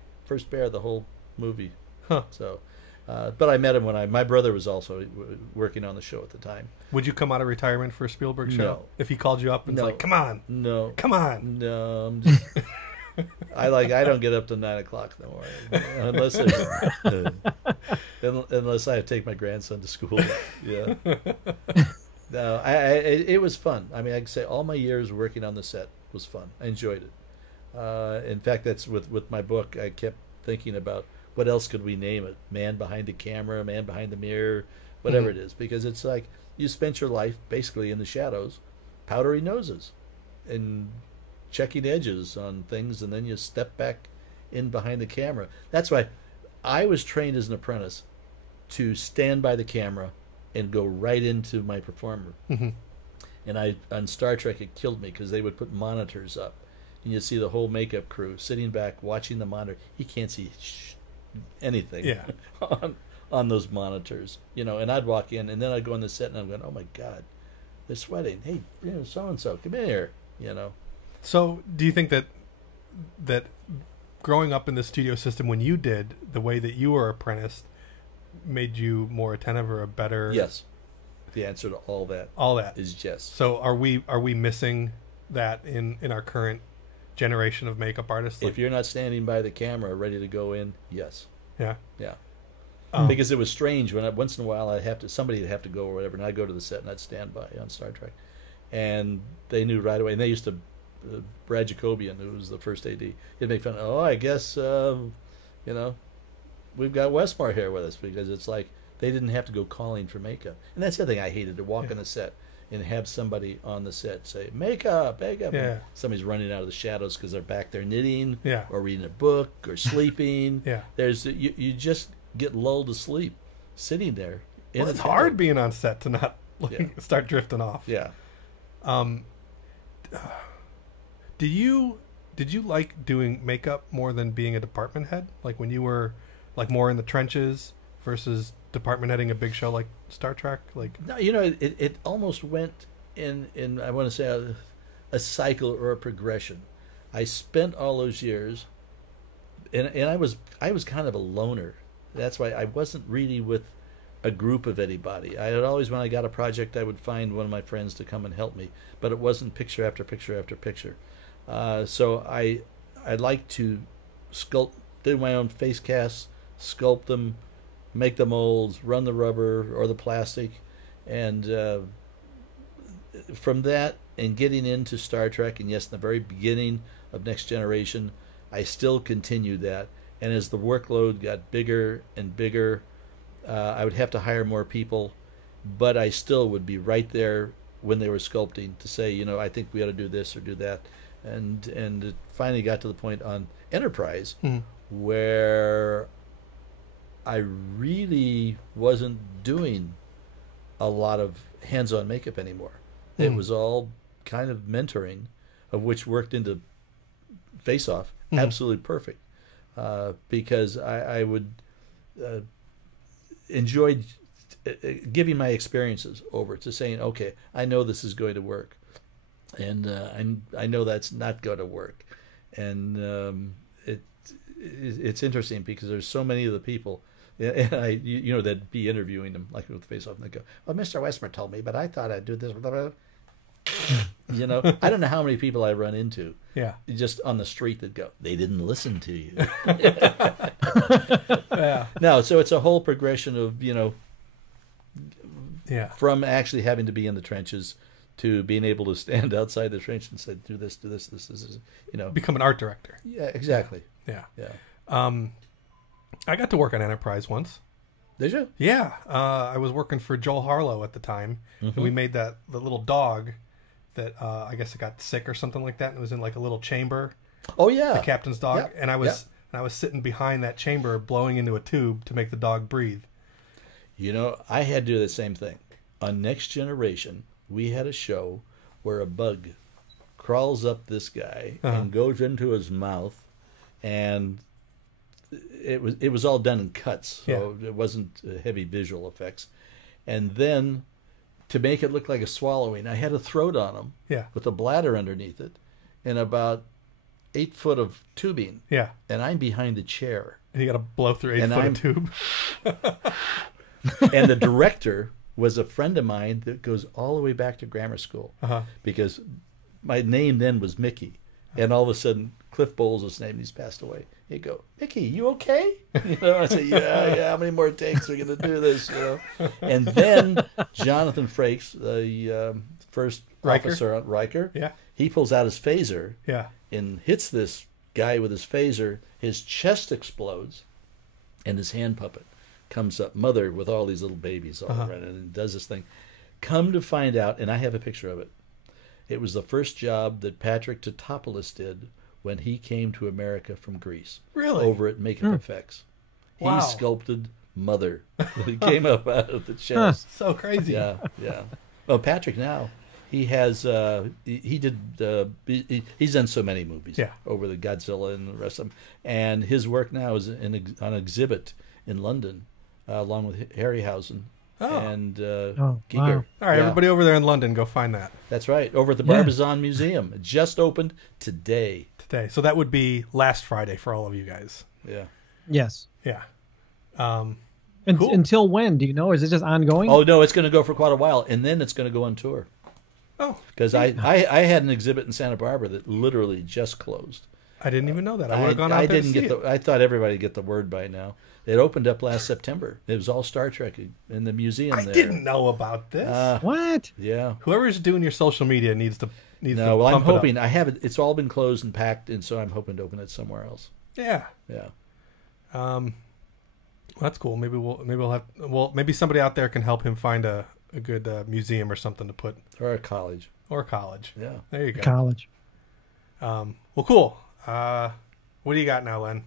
pair the whole movie. Huh. So, but I met him when my brother was also working on the show at the time. Would you come out of retirement for a Spielberg show? No. If he called you up and was like, "Come on, No. come on." No, I'm just, I don't get up to 9 o'clock in the morning unless I take my grandson to school. Yeah. No, it was fun. I mean, I can say all my years working on the set was fun. I enjoyed it. In fact, that's with my book. I kept thinking about what else could we name it? Man behind the camera, man behind the mirror, whatever it is, because it's like you spent your life basically in the shadows, powdery noses, and checking edges on things, and then you step back in behind the camera. That's why I was trained as an apprentice to stand by the camera and go right into my performer. Mm-hmm. And on Star Trek, it killed me because they would put monitors up, and you see the whole makeup crew sitting back watching the monitor. He can't see anything on those monitors, and I'd walk in, and then I'd go on the set, and I'm going, oh my God, they're sweating. Hey, so-and-so, come in here, So, do you think that growing up in the studio system when you did, the way that you were apprenticed, made you more attentive or a better? Yes. The answer to all that is yes. So, are we missing that in our current generation of makeup artists? If you're not standing by the camera ready to go in, yes. Yeah. Yeah. Because it was strange when once in a while somebody would have to go or whatever, and I'd go to the set and I'd stand by on Star Trek, and they knew right away. And they used to, Brad Jacobian, who was the first AD, he'd make fun. Oh, I guess we've got Westmore here with us, because it's like they didn't have to go calling for makeup. And that's the other thing I hated, to walk on the set and have somebody on the set say makeup. Yeah. And somebody's running out of the shadows because they're back there knitting, or reading a book, or sleeping. Yeah. There's you just get lulled to sleep sitting there. Well, it's hard being on set to not start drifting off. Yeah. Did you like doing makeup more than being a department head? Like when you were like more in the trenches versus department heading a big show like Star Trek? Like, no, it almost went in I want to say a cycle or a progression. I spent all those years, and I was kind of a loner. That's why I wasn't really with a group of anybody. I had always, when I got a project, I would find one of my friends to come and help me, but it wasn't picture after picture after picture. So I'd like to do my own face casts, sculpt them, make the molds, run the rubber or the plastic, and from that and getting into Star Trek, and yes, in the very beginning of Next Generation, I still continued that. And as the workload got bigger and bigger, I would have to hire more people, but I still would be right there when they were sculpting to say, I think we ought to do this or do that. And it finally got to the point on Enterprise where I really wasn't doing a lot of hands-on makeup anymore. It was all kind of mentoring, of which worked into Face Off absolutely perfect, because I would enjoy giving my experiences over to saying, okay, I know this is going to work, and I know that's not going to work, and it's interesting because there's so many of the people, and that'd be interviewing them like with Face Off, and they go, "Well, Mr. Westmore told me, but I thought I'd do this." I don't know how many people I run into, just on the street that go, "They didn't listen to you." No, so it's a whole progression of from actually having to be in the trenches to being able to stand outside the trench and say, "Do this, do this, this is," Become an art director. Yeah, exactly. Yeah. Yeah. I got to work on Enterprise once. Did you? Yeah. I was working for Joel Harlow at the time, and we made the little dog that I guess it got sick or something like that, and it was in like a little chamber. Oh yeah, the captain's dog, and I was sitting behind that chamber, blowing into a tube to make the dog breathe. I had to do the same thing on Next Generation. We had a show where a bug crawls up this guy and goes into his mouth, and it was all done in cuts, so it wasn't heavy visual effects. And then to make it look like a swallowing, I had a throat on him with a bladder underneath it and about 8 foot of tubing. Yeah. And I'm behind the chair. And you got to blow through 8 foot of tube. And the director was a friend of mine that goes all the way back to grammar school, because my name then was Mickey. And all of a sudden, Cliff Bowles' name, he's passed away. He'd go, "Mickey, you okay?" I say, yeah, how many more takes are we going to do this? And then Jonathan Frakes, the first officer on Riker, he pulls out his phaser and hits this guy with his phaser. His chest explodes, and his hand puppet comes up, mother with all these little babies all around, and does this thing. Come to find out, and I have a picture of it, it was the first job that Patrick Totopoulos did when he came to America from Greece. Really? Over at Makeup Effects. Wow. He sculpted Mother. He came up out of the chest. So crazy. Yeah. Well, Patrick now, he has he's done so many movies over the Godzilla and the rest of them. And his work now is on exhibit in London, along with Harryhausen. And Giger. Wow. All right, everybody over there in London, go find that. That's right, over at the Barbizon Museum. It just opened today. So that would be last Friday for all of you guys. Yeah. Yes. Yeah. Cool. Until when? Do you know? Is it just ongoing? Oh, no, it's going to go for quite a while, and then it's going to go on tour. Oh. Because I had an exhibit in Santa Barbara that literally just closed. I didn't even know that. I would have gone out there to see it. I thought everybody would get the word by now. It opened up last September. It was all Star Trek in the museum there. I didn't know about this. What? Yeah. Whoever's doing your social media needs to well, I'm hoping. I have it. It's all been closed and packed, and so I'm hoping to open it somewhere else. Yeah. Yeah. Well, that's cool. Maybe somebody out there can help him find a good museum or something to put. Or a college. Yeah. There you go. College. Well, cool. What do you got now, Len?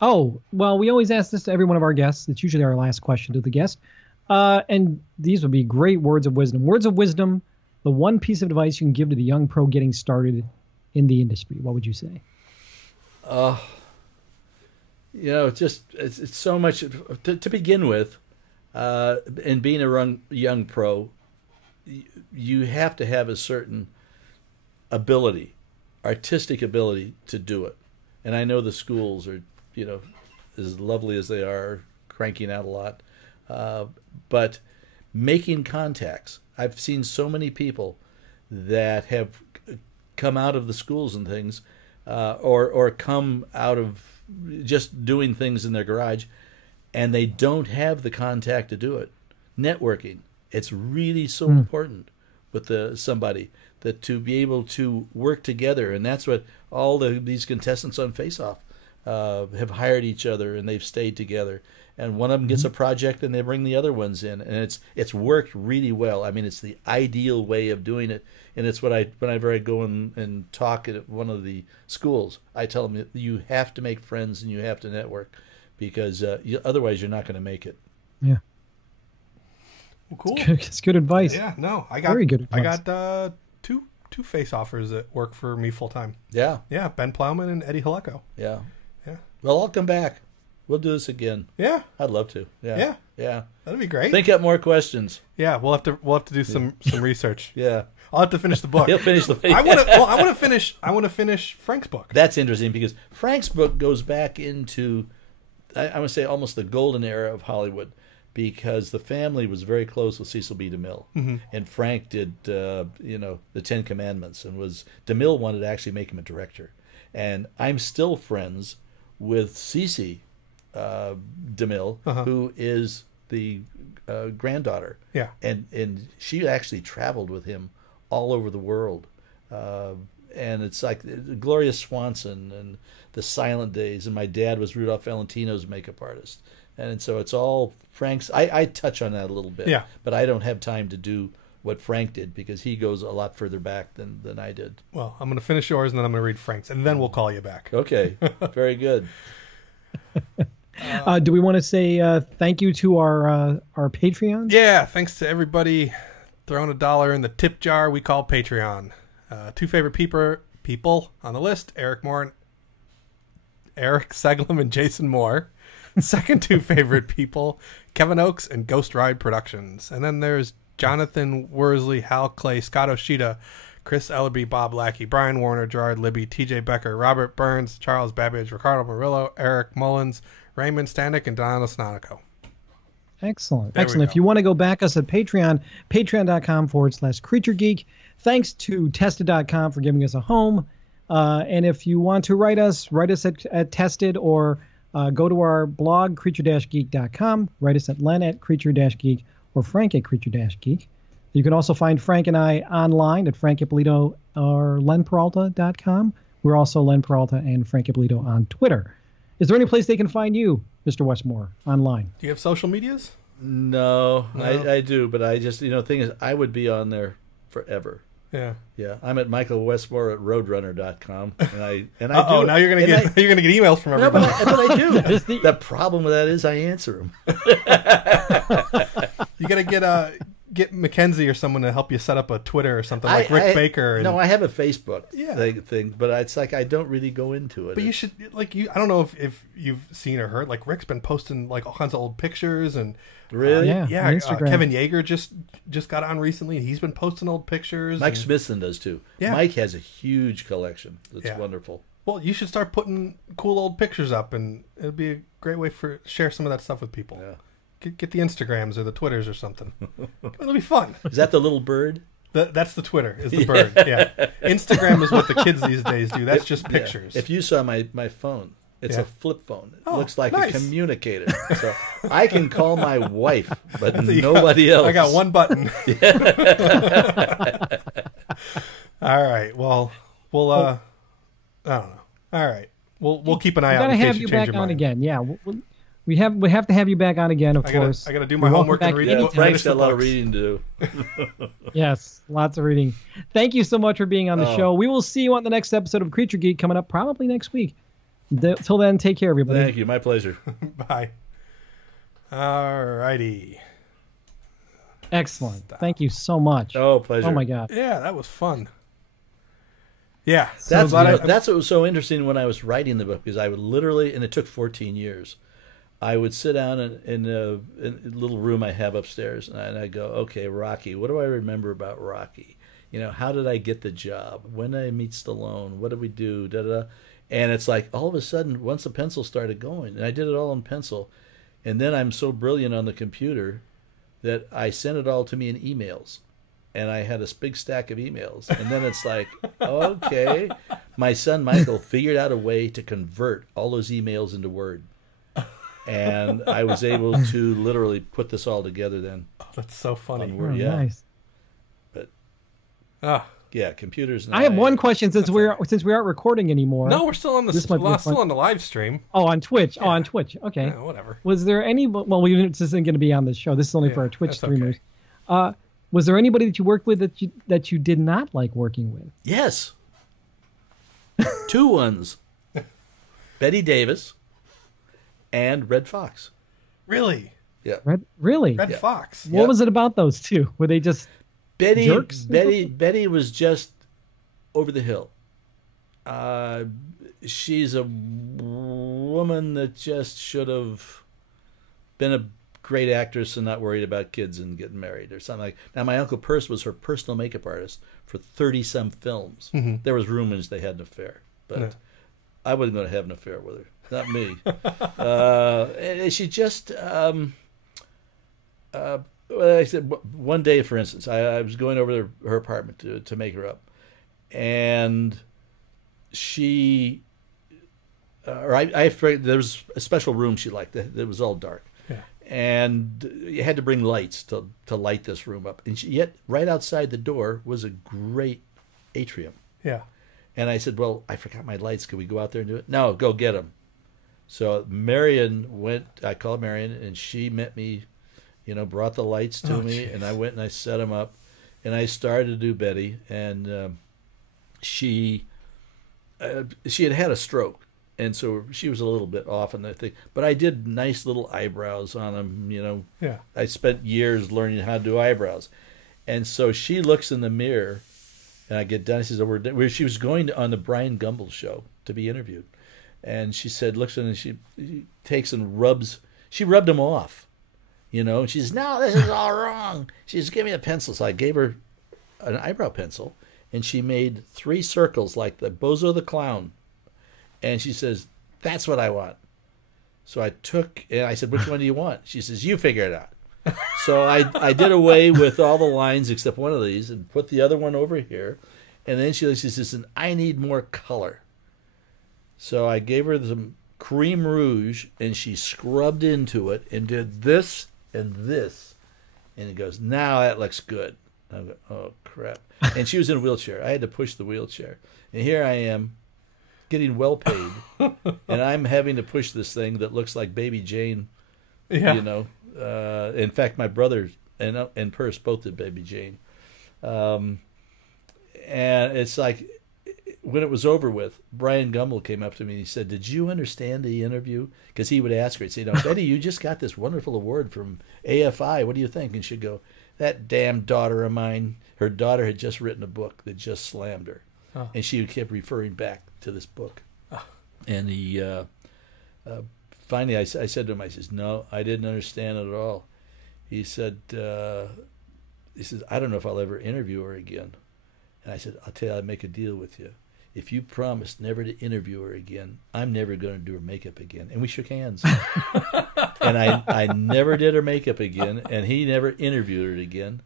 Oh, well, we always ask this to every one of our guests. It's usually our last question to the guest. And these would be great words of wisdom. Words of wisdom, the one piece of advice you can give to the young pro getting started in the industry. What would you say? It's so much to begin with. And being a young pro, you have to have a certain ability, artistic ability to do it. And I know the schools are, as lovely as they are, cranking out a lot. But making contacts. I've seen so many people that have come out of the schools and things, or come out of just doing things in their garage, and they don't have the contact to do it. Networking, it's really so important with somebody that to be able to work together, and that's what all these contestants on Face Off have hired each other, and they've stayed together. And one of them gets a project, and they bring the other ones in, and it's worked really well. I mean, it's the ideal way of doing it, and it's what whenever I go and talk at one of the schools, I tell them that you have to make friends and you have to network, because otherwise you're not going to make it. Yeah. Well, cool. It's good advice. Yeah, no, I got very good advice. I got two face offers that work for me full time. Yeah. Yeah, Ben Plowman and Eddie Haleko. Yeah. Yeah. Well, I'll come back. We'll do this again. Yeah. I'd love to. Yeah. Yeah. Yeah. That'd be great. Think up more questions. Yeah, we'll have to do some research. Yeah. I'll have to finish the book. He'll finish the I want to finish Frank's book. That's interesting because Frank's book goes back into, I would say, almost the golden era of Hollywood, because the family was very close with Cecil B. DeMille, and Frank did, the Ten Commandments, and DeMille wanted to actually make him a director, and I'm still friends with Cece DeMille, who is the granddaughter, and she actually traveled with him all over the world. And it's like Gloria Swanson and the Silent Days, and my dad was Rudolph Valentino's makeup artist, and so it's all Frank's. I touch on that a little bit, but I don't have time to do what Frank did because he goes a lot further back than I did. Well, I'm going to finish yours and then I'm going to read Frank's, and then we'll call you back. Okay, very good. Do we want to say thank you to our Patreons? Yeah, thanks to everybody throwing $1 in the tip jar we call Patreon. Two favorite people on the list: Eric Seglum and Jason Moore. Second two favorite people: Kevin Oakes and Ghost Ride Productions. And then there's Jonathan Worsley, Hal Clay, Scott Oshida, Chris Ellerby, Bob Lackey, Brian Warner, Gerard Libby, TJ Becker, Robert Burns, Charles Babbage, Ricardo Murillo, Eric Mullins, Raymond Stanek, and Donna Snonico. Excellent. Excellent. If you want to go back us at Patreon, patreon.com/Creature Geek. Thanks to Tested.com for giving us a home. And if you want to write us at Tested, or go to our blog, creature-geek.com. Write us at Len at creature-geek or Frank at creature-geek. You can also find Frank and I online at Frank Ippolito or lenperalta.com. We're also Len Peralta and Frank Ippolito on Twitter. Is there any place they can find you, Mr. Westmore, online? Do you have social medias? No. I do, but I just, thing is, I would be on there forever. Yeah. Yeah. I'm at Michael Westmore at roadrunner.com. And I oh, now you're gonna get emails from everybody. No, but I do. The problem with that is I answer them. You gotta get Mackenzie or someone to help you set up a Twitter or something, like Rick Baker. No, I have a Facebook thing, but it's like I don't really go into it. But you should, I don't know if you've seen or heard, like Rick's been posting like all kinds of old pictures and really, Kevin Yeager just got on recently, and he's been posting old pictures. Mike Smithson does too. Yeah. Mike has a huge collection. That's wonderful. Well, you should start putting cool old pictures up, and it'll be a great way to share some of that stuff with people. Yeah. Get the Instagrams or the Twitters or something. It'll be fun. Is that the little bird? That's the Twitter, is the bird. Yeah. Instagram is what the kids these days do. That's just pictures. If you saw my phone, it's a flip phone. It looks like a communicator. So I can call my wife, but nobody else. I got one button. All right. Well, I don't know. All right. We'll keep an eye out in case you change your mind. Have you back on again. Yeah. We have to have you back on again, of course. I got to do my homework and read the book. Frank's got a lot of reading to do. Yes, lots of reading. Thank you so much for being on the show. We will see you on the next episode of Creature Geek coming up probably next week. Till then, take care, everybody. Thank you. My pleasure. Bye. All righty. Excellent. Thank you so much. Oh, pleasure. Oh, my God. Yeah, that was fun. Yeah. That's what was so interesting when I was writing the book, because I would literally, and it took 14 years, I would sit down in a little room I have upstairs, and I'd go, okay, Rocky, what do I remember about Rocky? How did I get the job? When did I meet Stallone? What did we do? Da-da-da. And it's like, all of a sudden, once the pencil started going, and I did it all in pencil, and then I'm so brilliant on the computer that I sent it all to me in emails. and I had this big stack of emails. And then it's like, okay. My son, Michael, figured out a way to convert all those emails into Word. And I was able to literally put this all together then. Oh, that's so funny. On Word, Oh, yeah. nice. But Ah. yeah, computers. And I have one question since we aren't recording anymore. No, we're still on the still on the live stream. Oh, on Twitch. Yeah. Oh, on Twitch. Okay. Yeah, whatever. Was there any? Well, this isn't going to be on this show. This is only for our Twitch streamers. Okay. Was there anybody that you worked with that you did not like working with? Yes. Two ones. Betty Davis and Red Fox. Really? Yeah. Really? Red Fox. What was it about those two? Were they just jerks? Betty was just over the hill. She's a woman that just should have been a great actress and not worried about kids and getting married or something like. Now, my Uncle Perce was her personal makeup artist for 30-some films. Mm-hmm. There was rumors they had an affair, but I wasn't going to have an affair with her. Not me. And she just... I said one day, for instance, I was going over to her apartment to make her up, and she, there was a special room she liked that was all dark, and you had to bring lights to light this room up, and yet right outside the door was a great atrium. Yeah, and I said, well, I forgot my lights. Could we go out there and do it? No, go get them. So Marion went. I called Marion, and she met me. Brought the lights to me, geez. And I went and I set them up, and I started to do Betty, and she had a stroke, and so she was a little bit off on that thing. But I did nice little eyebrows on them, Yeah. I spent years learning how to do eyebrows, and so she looks in the mirror, and I get done. She says, "Where she was going on the Brian Gumbel show to be interviewed," and she said, looks in and she takes and rubs. She rubbed them off. And she says, "No, this is all wrong." She says, "Give me a pencil." So I gave her an eyebrow pencil, and she made 3 circles like the Bozo the Clown. And she says, "That's what I want." So I took, and I said, "Which one do you want?" She says, "You figure it out." So I did away with all the lines except one of these and put the other one over here. And then she says, "I need more color." So I gave her some cream rouge, and she scrubbed into it and did this and this, and it goes, "Now that looks good." I go, "Oh crap!" And she was in a wheelchair. I had to push the wheelchair, and here I am, getting well paid, and I'm having to push this thing that looks like Baby Jane. Yeah. In fact, my brother and Perce both did Baby Jane, and it's like, when it was over with, Brian Gumbel came up to me and he said, "Did you understand the interview?" Because he would ask her, he'd say, "Betty, you just got this wonderful award from AFI. What do you think?" And she'd go, "That damn daughter of mine." Her daughter had just written a book that just slammed her. Oh. And she kept referring back to this book. Oh. And he, finally, I said to him, I says, "No, I didn't understand it at all." He said, "I don't know if I'll ever interview her again." And I said, "I'll tell you, I'll make a deal with you. If you promise never to interview her again, I'm never going to do her makeup again." And we shook hands. And I never did her makeup again, and he never interviewed her again.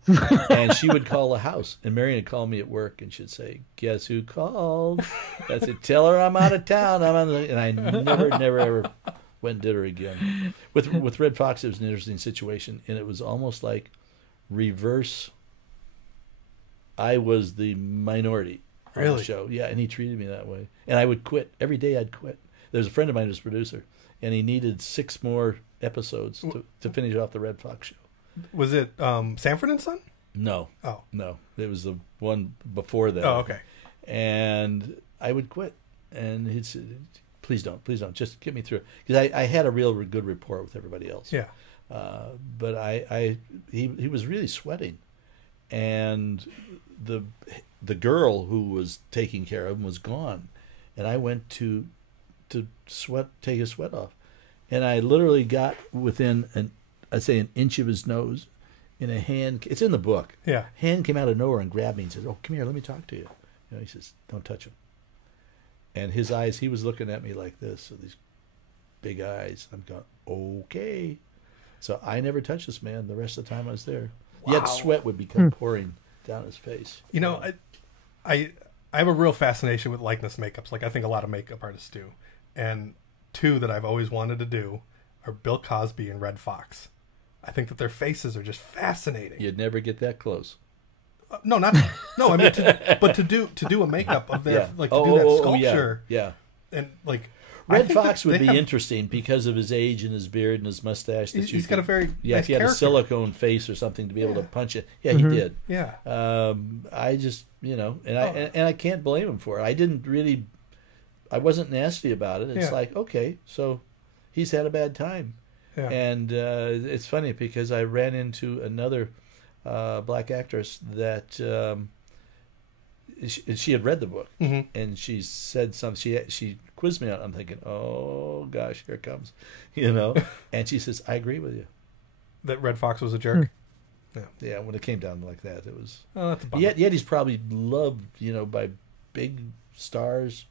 And she would call the house, and Marion would call me at work, and she'd say, "Guess who called?" I said, "Tell her I'm out of town." And I never, ever went and did her again. With Red Fox, it was an interesting situation, and it was almost like reverse. I was the minority. On the show. Yeah, and he treated me that way. And I would quit. Every day I'd quit. There was a friend of mine who was a producer, and he needed 6 more episodes to finish off the Red Fox show. Was it Sanford and Son? No. Oh. No. It was the one before that. Oh, okay. And I would quit. And he'd say, please don't. Just get me through it. Because I had a real good rapport with everybody else. Yeah. But he was really sweating. And the girl who was taking care of him was gone, and I went to take his sweat off, and I literally got within an inch of his nose, and a hand. It's in the book. Yeah. Hand came out of nowhere and grabbed me and said, "Oh, come here, let me talk to you." He says, "Don't touch him." And his eyes, he was looking at me like this, with these big eyes. I'm going, okay. So I never touched this man the rest of the time I was there. Wow. Yet sweat would become pouring down his face. You know, I have a real fascination with likeness makeups. Like I think a lot of makeup artists do. And two that I've always wanted to do are Bill Cosby and Red Fox. I think that their faces are just fascinating. You'd never get that close. No. I mean, to do a makeup of their like to do that sculpture. Yeah. And like Red Fox would be interesting because of his age and his beard and his mustache. He's got a very if he had a silicone face or something to be able to punch it. Yeah, Mm-hmm. he did. Yeah. I just and I can't blame him for it. I wasn't nasty about it. It's like, okay, so he's had a bad time. Yeah. And it's funny because I ran into another black actress that she had read the book, and she said something. She quizzed me on it. I'm thinking, oh gosh, here it comes, And she says, I agree with you. That Red Fox was a jerk. Yeah. When it came down like that, it was. Oh, that's a bummer. Yet he's probably loved, by big stars.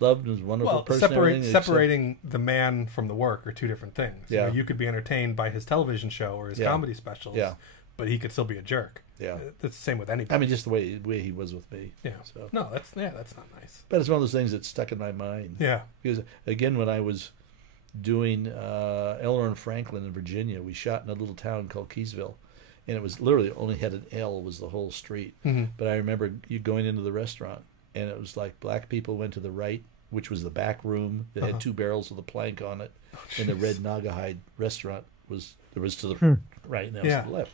Loved and was a wonderful person. Separating the man from the work are two different things. Yeah. You could be entertained by his television show or his comedy specials. Yeah. But he could still be a jerk. Yeah. That's the same with anybody. I mean, just the way he was with me. Yeah. So. No, that's not nice. But it's one of those things that stuck in my mind. Yeah. Because again, when I was doing Eleanor and Franklin in Virginia, we shot in a little town called Keysville, and it was literally only had an L was the whole street. Mm-hmm. But I remember you going into the restaurant, and it was like black people went to the right, which was the back room that had two barrels with a plank on it, and the red Naugahyde restaurant was to the right, and that was to the left.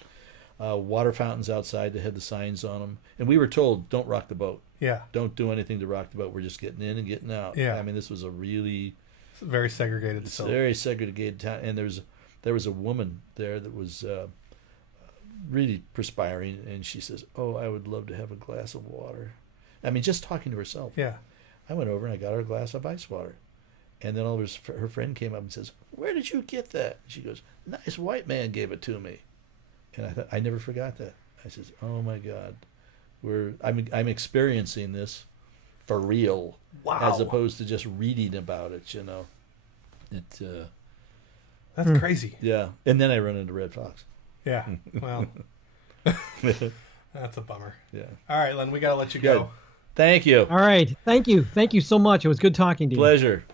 Water fountains outside that had the signs on them, and we were told, "Don't rock the boat. Yeah, don't do anything to rock the boat. We're just getting in and getting out." Yeah, I mean, this was a really very segregated. Very segregated town, and there was a woman there that was really perspiring, and she says, "Oh, I would love to have a glass of water." I mean, just talking to herself. Yeah. I went over and I got her a glass of ice water. And then her friend came up and says, "Where did you get that?" She goes, "Nice white man gave it to me." And I thought, I never forgot that. I says, "Oh my God, I'm experiencing this for real." Wow. As opposed to just reading about it, That's crazy. Yeah. And then I run into Red Fox. Yeah. Well, that's a bummer. Yeah. All right, Len, we got to let you go. Thank you. All right. Thank you. Thank you so much. It was good talking to you. Pleasure.